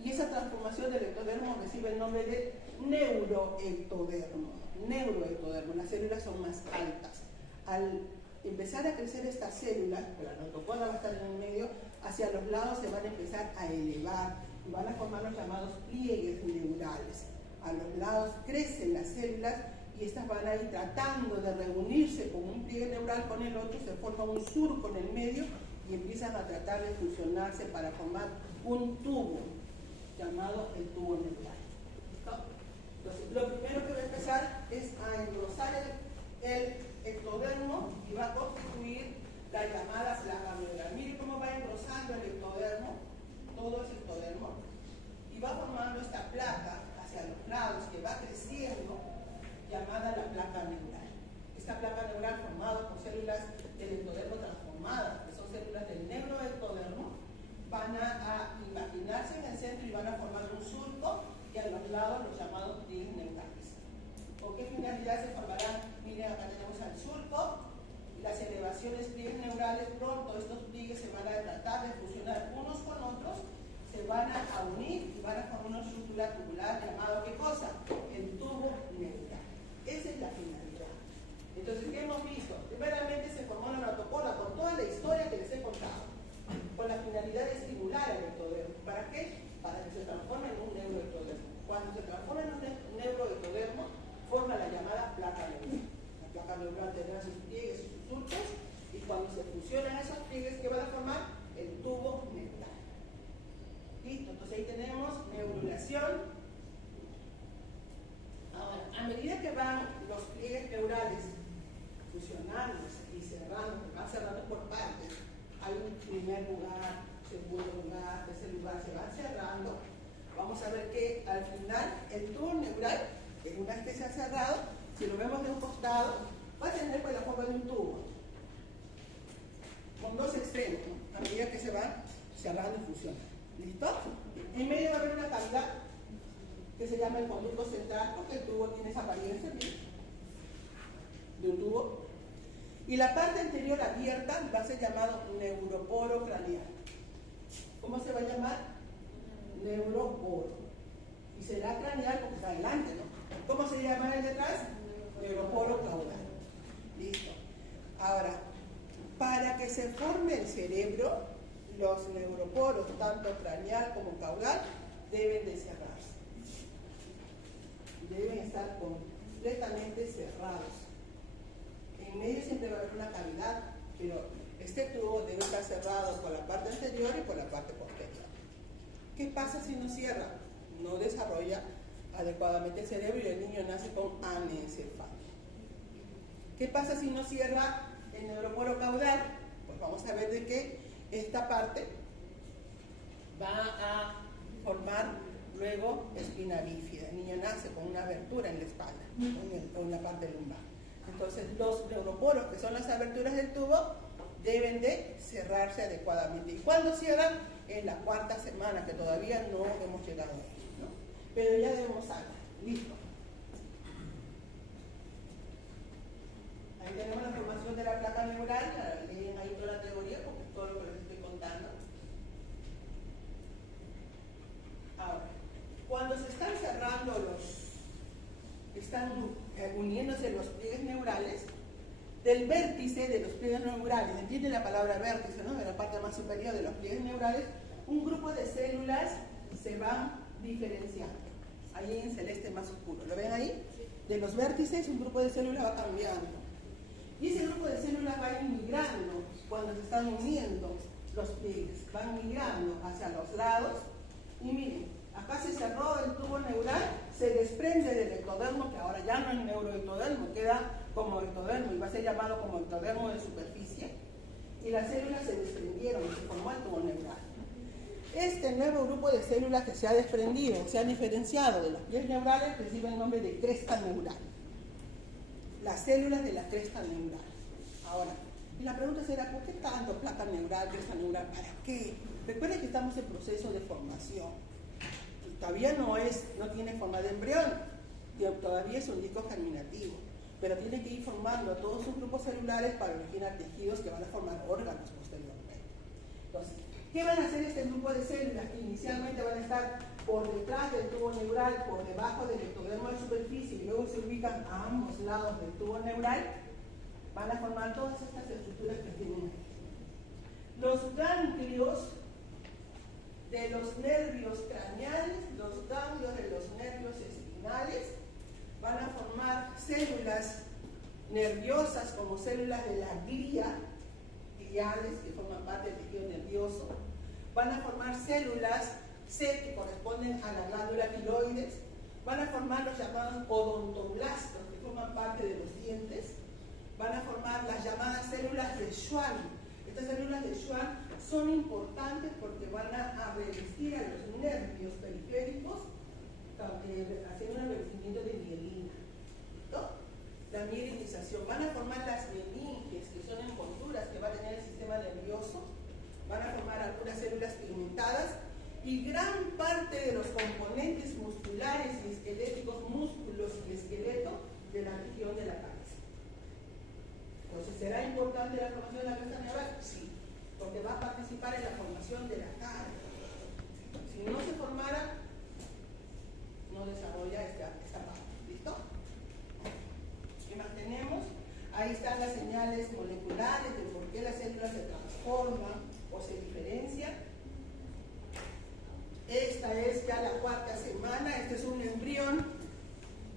Y esa transformación del ectodermo recibe el nombre de neuroectodermo. Neuroectodermo, las células son más altas. Al empezar a crecer estas células, la notocorda va a estar en el medio, hacia los lados se van a empezar a elevar y van a formar los llamados pliegues neurales. A los lados crecen las células y estas van a ir tratando de reunirse con un pliegue neural con el otro, se forma un surco en el medio y empiezan a tratar de fusionarse para formar un tubo llamado el tubo neural. Entonces, lo primero que va a empezar es a engrosar el ectodermo y va a constituir la llamada placa neural. Miren cómo va engrosando el ectodermo, todo es ectodermo, y va formando esta placa hacia los lados que va creciendo, llamada la placa neural. Esta placa neural formada por células del ectodermo transformadas, que son células del neuroectodermo, van a imaginarse en el centro y van a formar un surco y a los lados A medida que van los pliegues neurales fusionándose y cerrando, van cerrando por partes, hay un primer lugar, segundo lugar, tercer lugar, se van cerrando. Vamos a ver que al final el tubo neural, que una vez que se ha cerrado, si lo vemos de un costado, va a tener pues la forma de un tubo, con dos extremos, ¿no? A medida que se van cerrando y fusionando. ¿Listo? En medio va a haber una cavidad que se llama el conducto central, porque el tubo tiene esa apariencia de un tubo. Y la parte anterior abierta va a ser llamado neuroporo craneal. ¿Cómo se va a llamar? Neuroporo. Y será craneal porque está adelante, ¿no? ¿Cómo se llama el detrás? Neuroporo caudal. Listo. Ahora, para que se forme el cerebro, los neuroporos, tanto craneal como caudal, deben de cerrarse. Deben estar completamente cerrados. En medio siempre va a haber una cavidad, pero este tubo debe estar cerrado por la parte anterior y por la parte posterior. ¿Qué pasa si no cierra? No desarrolla adecuadamente el cerebro y el niño nace con anencefalia. ¿Qué pasa si no cierra el neuroporo caudal? Pues vamos a ver de que esta parte va a formar luego espina bífida. El niño nace con una abertura en la espalda, en la parte lumbar. Entonces los neuroporos, que son las aberturas del tubo, deben de cerrarse adecuadamente. ¿Y cuándo cierran? En la cuarta semana, que todavía no hemos llegado a ello, ¿no? Pero ya debemos saber. Listo. Ahí tenemos la formación de la placa neural, leen ahí toda la teoría, porque es todo lo que les estoy contando. Ahora, cuando se están cerrando están uniéndose los pliegues neurales, del vértice de los pliegues neurales, entienden la palabra vértice, ¿no? De la parte más superior de los pliegues neurales, un grupo de células se van diferenciando. Ahí en celeste más oscuro, ¿lo ven ahí? De los vértices un grupo de células va cambiando. Y ese grupo de células va a ir migrando cuando se están uniendo los pliegues, van migrando hacia los lados. Y miren, acá se cerró el tubo neural, se desprende del ectodermo, que ahora ya no es neuroectodermo, queda como ectodermo y va a ser llamado como ectodermo de superficie. Y las células se desprendieron y se formó el tubo neural. Este nuevo grupo de células que se ha desprendido, se ha diferenciado de los pliegues neurales, recibe el nombre de cresta neural. Las células de la cresta neural. Ahora, y la pregunta será, ¿por qué tanto placa neural, cresta neural? ¿Para qué? Recuerden que estamos en proceso de formación. Todavía no tiene forma de embrión, todavía es un disco germinativo, pero tiene que ir formando todos sus grupos celulares para originar tejidos que van a formar órganos posteriormente. Entonces, ¿qué van a hacer este grupo de células? Que inicialmente van a estar por detrás del tubo neural, por debajo del ectodermo de superficie y luego se ubican a ambos lados del tubo neural, van a formar todas estas estructuras que tienen aquí. Los ganglios de los nervios craneales, los ganglios de los nervios espinales, van a formar células nerviosas como células de la glía, gliales, que forman parte del tejido nervioso, van a formar células C que corresponden a la glándula tiroides, van a formar los llamados odontoblastos que forman parte de los dientes, van a formar las llamadas células de Schwann. Estas células de Schwann son importantes porque van a revestir a los nervios periféricos haciendo un revestimiento de mielina. ¿Listo? La mielinización. Van a formar las meninges, que son envolturas que va a tener el sistema nervioso. Van a formar algunas células pigmentadas y gran parte de los componentes musculares y esqueléticos, músculos y esqueleto de la región de la cabeza. Entonces, ¿será importante la formación de la cresta neural? Sí, porque va a participar en la formación de la cara. Si no se formara, no desarrolla esta parte. ¿Listo? ¿Qué más tenemos? Ahí están las señales moleculares de por qué las células se transforman o se diferencian. Esta es ya la cuarta semana. Este es un embrión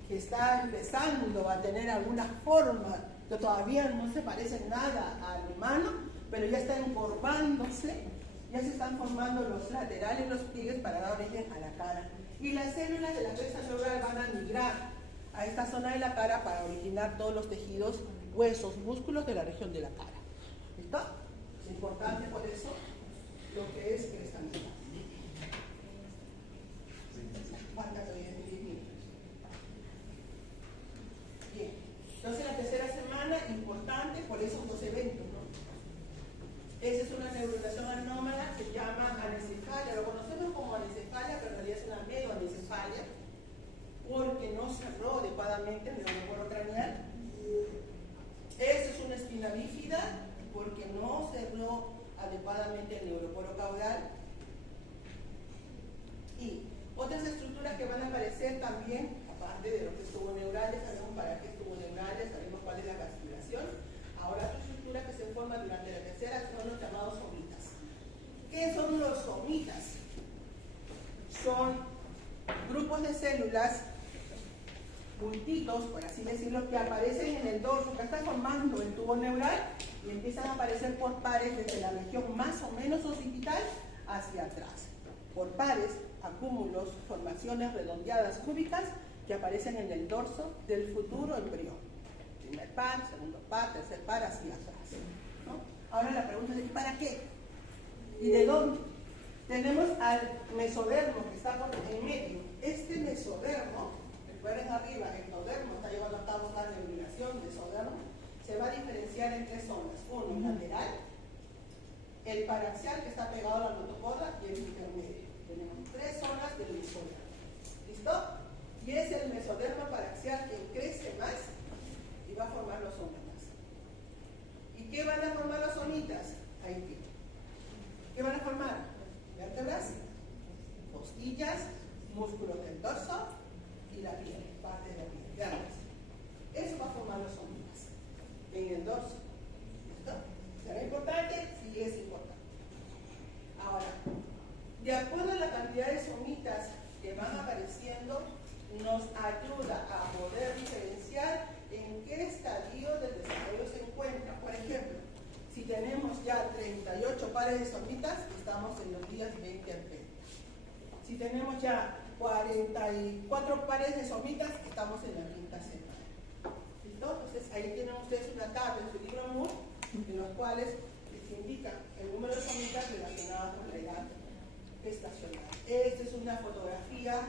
que está empezando a tener alguna forma, que todavía no se parece nada al humano, pero ya está encorvándose, ya se están formando los laterales, los pliegues para dar origen a la cara. Y las células de la cresta neural van a migrar a esta zona de la cara para originar todos los tejidos, huesos, músculos de la región de la cara. ¿Listo? Es importante por eso lo que es el estabilidad. Falta todavía 10 minutos. Bien. Entonces la tercera semana, importante por esos dos eventos, ¿no? Esa es una neurulación anómala, se llama anencefalia, lo conocemos como anencefalia, pero en realidad es una medoanencefalia, porque no cerró adecuadamente el neuroporo craneal. Esa es una espina bífida, porque no cerró adecuadamente el neuroporo caudal. Y otras estructuras que van a aparecer también, aparte de lo que es tubo neural, ya sabemos para qué es tubo neural, ya sabemos cuál es la calcificación. Ahora, otra estructura que se forma durante la tercera son los llamados somitas. ¿Qué son los somitas? Son grupos de células, puntitos, por así decirlo, que aparecen en el dorso, que está formando el tubo neural y empiezan a aparecer por pares desde la región más o menos occipital hacia atrás. Por pares, acúmulos, formaciones redondeadas cúbicas que aparecen en el dorso del futuro embrión. Primer par, segundo par, tercer par, hacia atrás, ¿no? Ahora la pregunta es, ¿para qué? ¿Y de dónde? Tenemos al mesodermo que está en medio. Este mesodermo, recuerden arriba, el endodermo está llevando a cabo la neurulación de mesodermo, se va a diferenciar en tres zonas. Uno, lateral, el paraxial que está pegado a la notocorda y el intermedio. Tenemos tres zonas del mesodermo. ¿Listo? Y es el mesodermo paraxial que crece más y va a formar los somitas. ¿Y qué van a formar los somitas? Ahí tienen. ¿Qué van a formar? Vértebras, costillas, músculos del dorso y la piel, parte de la piel, grandes. Eso va a formar los somitas en el dorso. ¿Listo? ¿Será importante? Sí, es importante. Ahora, de acuerdo a la cantidad de somitas que van apareciendo, nos ayuda a poder diferenciar en qué estadio del desarrollo se encuentra. Por ejemplo, si tenemos ya 38 pares de somitas, estamos en los días 20 al 30. Si tenemos ya 44 pares de somitas, estamos en la quinta semana. ¿Listo? Entonces, ahí tienen ustedes una tabla en su libro Moore, en los cuales les indica el número de somitas relacionadas con la edad gestacional. Esta es una fotografía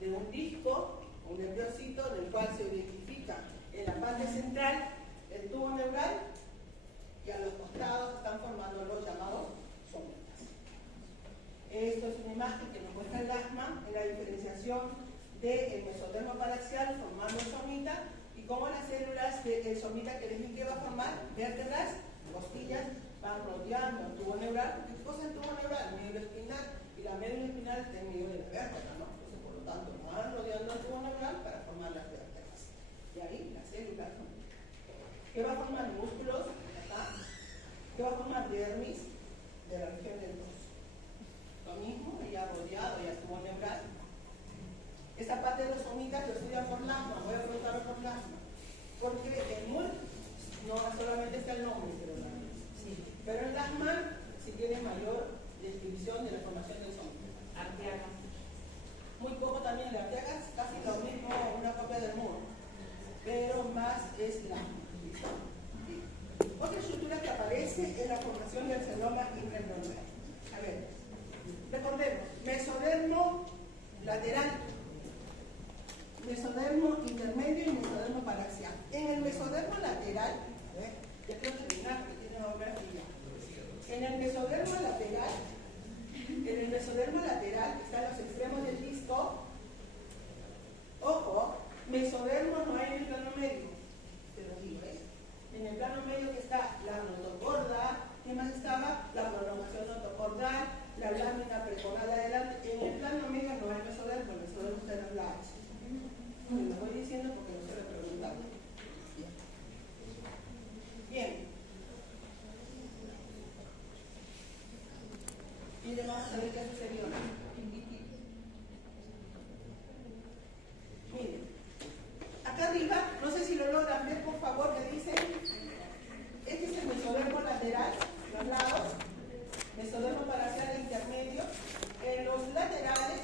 de un disco, un nerviosito, del cual se identifica en la parte central el tubo neural y a los costados están formando los llamados somitas. Esto es una imagen que nos muestra el asma en la diferenciación del mesodermo paraxial formando el somita y cómo las células del somita que les dije que va a formar, vértebras, costillas, van rodeando el tubo neural. ¿Qué cosa es el tubo neural? Medio espinal, y la médula espinal está en medio de la vértebra, ¿no? Entonces, por lo tanto, van rodeando el tubo neural para formar las vértebras. Y ahí las células, ¿no? ¿Qué va a formar? Músculos, acá. ¿Qué va a formar? Dermis, de la región del dorso. Lo mismo, ya rodeado, ya tubo neural. Esta parte de los somitas lo estudian por plasma, voy a preguntarlo por plasma. Porque en MUL no solamente está el nombre, pero en plasma sí tiene mayor descripción de la formación del somita. Arteaga. Muy poco también de Arteaga, casi lo mismo, una copia del MUL, pero más es plasma. Otra estructura que aparece es la formación del celoma intraembrionario. A ver, recordemos, mesodermo lateral, mesodermo intermedio y mesodermo paraxial. En el mesodermo lateral, ya quiero terminar porque tiene obra fría. En el mesodermo lateral que están los extremos del disco. Ojo, mesodermo no hay en el plano medio, te lo digo, ¿eh? En el plano medio que está la notocorda, ¿qué más estaba? La prolongación notocordal, la lámina precoral adelante. En el plano medio no hay mesodermo, el mesodermo está en los lados. Lo voy diciendo porque no se lo he preguntado. Bien. Y le vamos a ver qué sucedió. Miren. Acá arriba, no sé si lo logran ver, por favor, me dicen. Este es el mesodermo lateral, los lados. Mesodermo paraxial intermedio. En los laterales,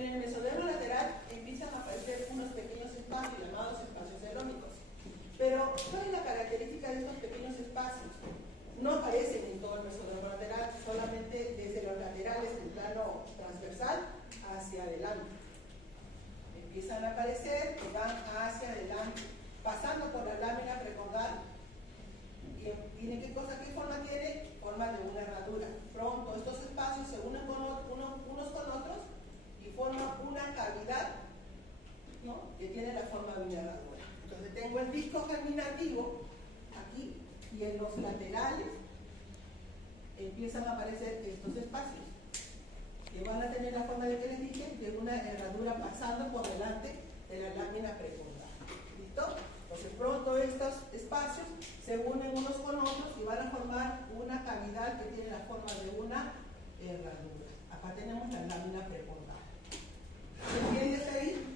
En el mesodermo lateral empiezan a aparecer unos pequeños espacios llamados espacios celómicos. Pero, ¿cuál es la característica de estos pequeños espacios? No aparecen en todo el mesodermo lateral, solamente desde los laterales del plano transversal hacia adelante. Empiezan a aparecer y van hacia adelante, pasando por la lámina precaudal. ¿Y tiene qué cosa? ¿Qué forma tiene? Forma de una herradura. Pronto estos espacios se unen unos con otros y forman una cavidad, ¿no?, que tiene la forma de una herradura. Entonces tengo el disco germinativo aquí y en los laterales empiezan a aparecer estos espacios que van a tener la forma de que les dije, de una herradura pasando por delante de la lámina precaudal. ¿Listo? Entonces pronto estos espacios se unen unos con otros y van a formar una cavidad que tiene la forma de una herradura. Acá tenemos la lámina precaudal. ¿Entiendes ahí?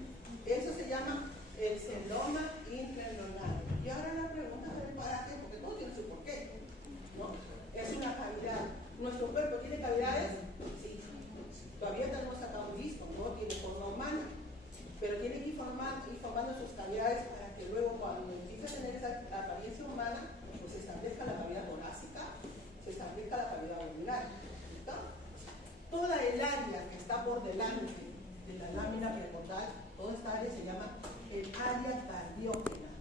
Eso se llama el celoma intraneurona. Y ahora la pregunta es para qué, porque todo tiene su porqué, ¿no? Es una cavidad. ¿Nuestro cuerpo tiene cavidades? Sí. Todavía no hemos sacado un disco, no tiene forma humana, pero tiene que ir formando sus cavidades para que luego, cuando empiece a tener esa apariencia humana, pues se establezca la cavidad torácica, se establezca la cavidad alveolar. ¿Listo? Toda el área que está por delante de la lámina precaudal, toda esta área se llama el área cardiógena.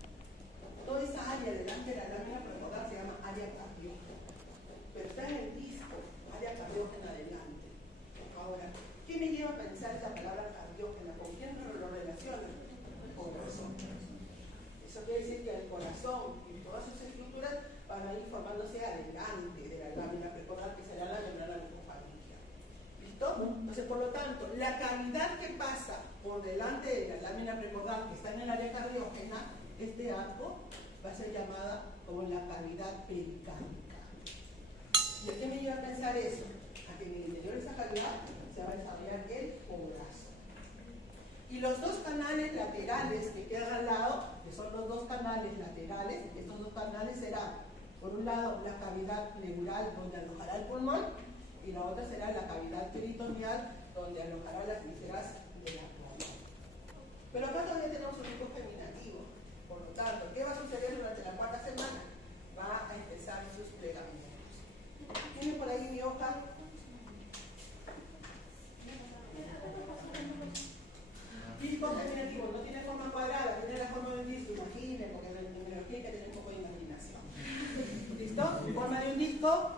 Toda esa área delante de la lámina precaudal se llama área cardiógena. Pero está en el disco, área cardiógena adelante. Ahora, ¿qué me lleva a pensar esta palabra cardiógena? ¿Con quién lo relaciona? El corazón. Eso quiere decir que el corazón y todas sus estructuras van a ir formándose adelante de la lámina precaudal, que será la membrana linfofaríngea. ¿Listo? Entonces, por lo tanto, la cavidad que pasa por delante de la lámina precaudal, que está en el área cardiógena, este arco va a ser llamada como la cavidad pericárdica. ¿Y a qué me lleva a pensar eso? A que en el interior de esa cavidad se va a desarrollar el corazón. Y los dos canales laterales que quedan al lado, que son los dos canales laterales, estos dos canales serán, por un lado, la cavidad pleural donde alojará el pulmón, y la otra será la cavidad peritoneal donde alojará las vísceras de la columna. Pero acá todavía tenemos un disco germinativo. Por lo tanto, ¿qué va a suceder durante la cuarta semana? Va a empezar sus plegamientos. ¿Tiene por ahí mi hoja? Disco germinativo, no tiene forma cuadrada, tiene la forma de un disco, imaginen, porque en la numerología hay que tener un poco de imaginación. ¿Listo? Forma de un disco,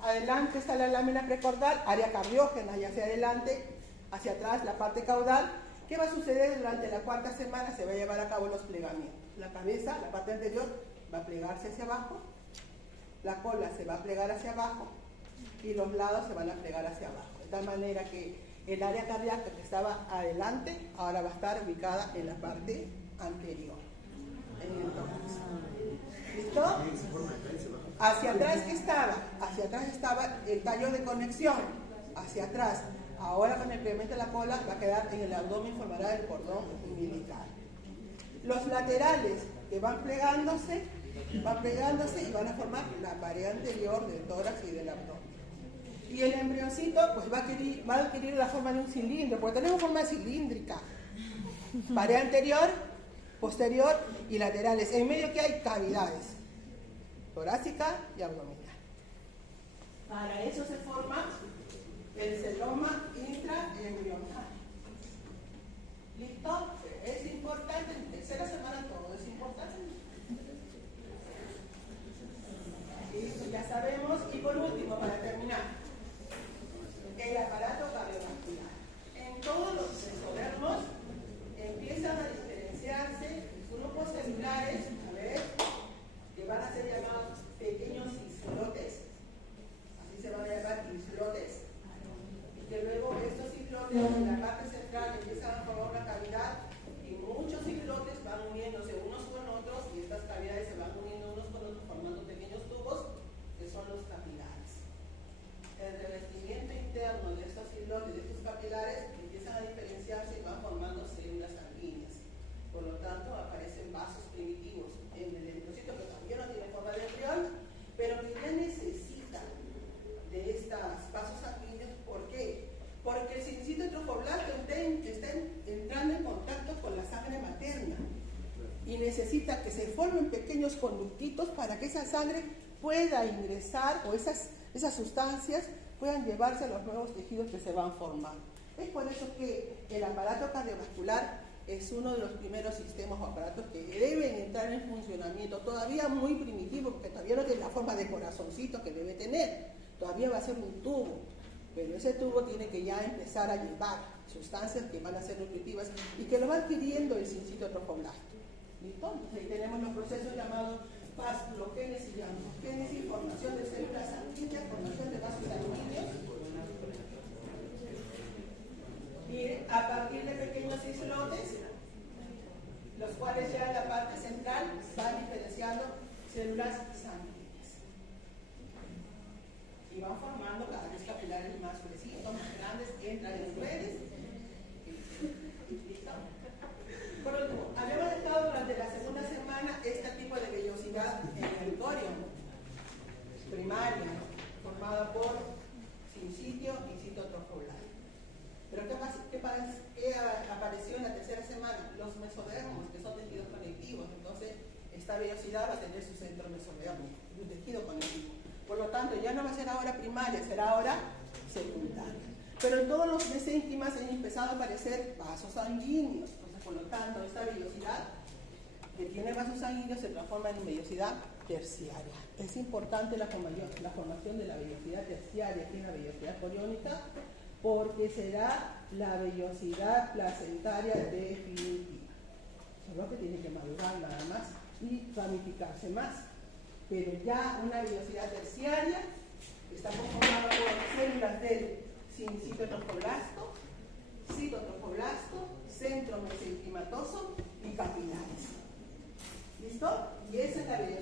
adelante está la lámina precaudal, área cardiógena, y hacia adelante, hacia atrás la parte caudal. ¿Qué va a suceder durante la cuarta semana? Se va a llevar a cabo los plegamientos. La cabeza, la parte anterior, va a plegarse hacia abajo, la cola se va a plegar hacia abajo y los lados se van a plegar hacia abajo. De tal manera que el área cardíaca que estaba adelante, ahora va a estar ubicada en la parte anterior, en el tórax. ¿Listo? Hacia atrás, ¿qué estaba? Hacia atrás estaba el tallo de conexión, hacia atrás. Ahora con el pegamento de la cola va a quedar en el abdomen, formará el cordón umbilical. Los laterales que van plegándose y van a formar la pared anterior del tórax y del abdomen. Y el embrioncito pues va a adquirir la forma de un cilindro, porque tenemos forma cilíndrica. Pared anterior, posterior y laterales. En medio que hay cavidades, torácica y abdominal. Para eso se forma el celoma intraembrional. ¿Listo? Es importante, en tercera semana todo es importante. Listo, ya sabemos. Y por último, para terminar, el aparato cardiovascular. En todos los mesodermos empiezan a diferenciarse grupos celulares, a ver, que van a ser llamados pequeños islotes. Así se van a llamar islotes. Y que luego estos islotes en la parte necesita que se formen pequeños conductitos para que esa sangre pueda ingresar o esas sustancias puedan llevarse a los nuevos tejidos que se van formando. Es por eso que el aparato cardiovascular es uno de los primeros sistemas o aparatos que deben entrar en funcionamiento, todavía muy primitivo, porque todavía no tiene la forma de corazoncito que debe tener, todavía va a ser un tubo, pero ese tubo tiene que ya empezar a llevar sustancias que van a ser nutritivas y que lo va adquiriendo el sincito trofoblasto. ¿Listo? Entonces ahí tenemos los procesos llamados vasculogénesis y angiogénesis, formación de células sanguíneas, formación de vasos sanguíneos, y a partir de pequeños islotes, los cuales ya en la parte central van diferenciando células sanguíneas y van formando cada vez capilares más gruesitos, más grandes, entran en redes. ¿Listo? Por último, habíamos dejado durante la segunda semana este tipo de vellosidad en el corium primaria, formada por sincitio y citotrofoblasto. Pero ¿qué apareció en la tercera semana? Los mesodermos, que son tejidos conectivos. Entonces, esta vellosidad va a tener su centro mesodermo, un tejido conectivo. Por lo tanto, ya no va a ser ahora primaria, será ahora secundaria. Pero en todos los mesénquimas han empezado a aparecer vasos sanguíneos. Entonces, por lo tanto, esta vellosidad que tiene vasos sanguíneos se transforma en vellosidad terciaria. Es importante la formación de la vellosidad terciaria, que es la vellosidad coriónica, porque será la vellosidad placentaria definitiva. Solo que tiene que madurar nada más y ramificarse más. Pero ya una vellosidad terciaria está conformada por células del sincitotrofoblasto, citotrofoblasto, centro mesenquimatoso y capilares. ¿Listo? Y esa es la vellosidad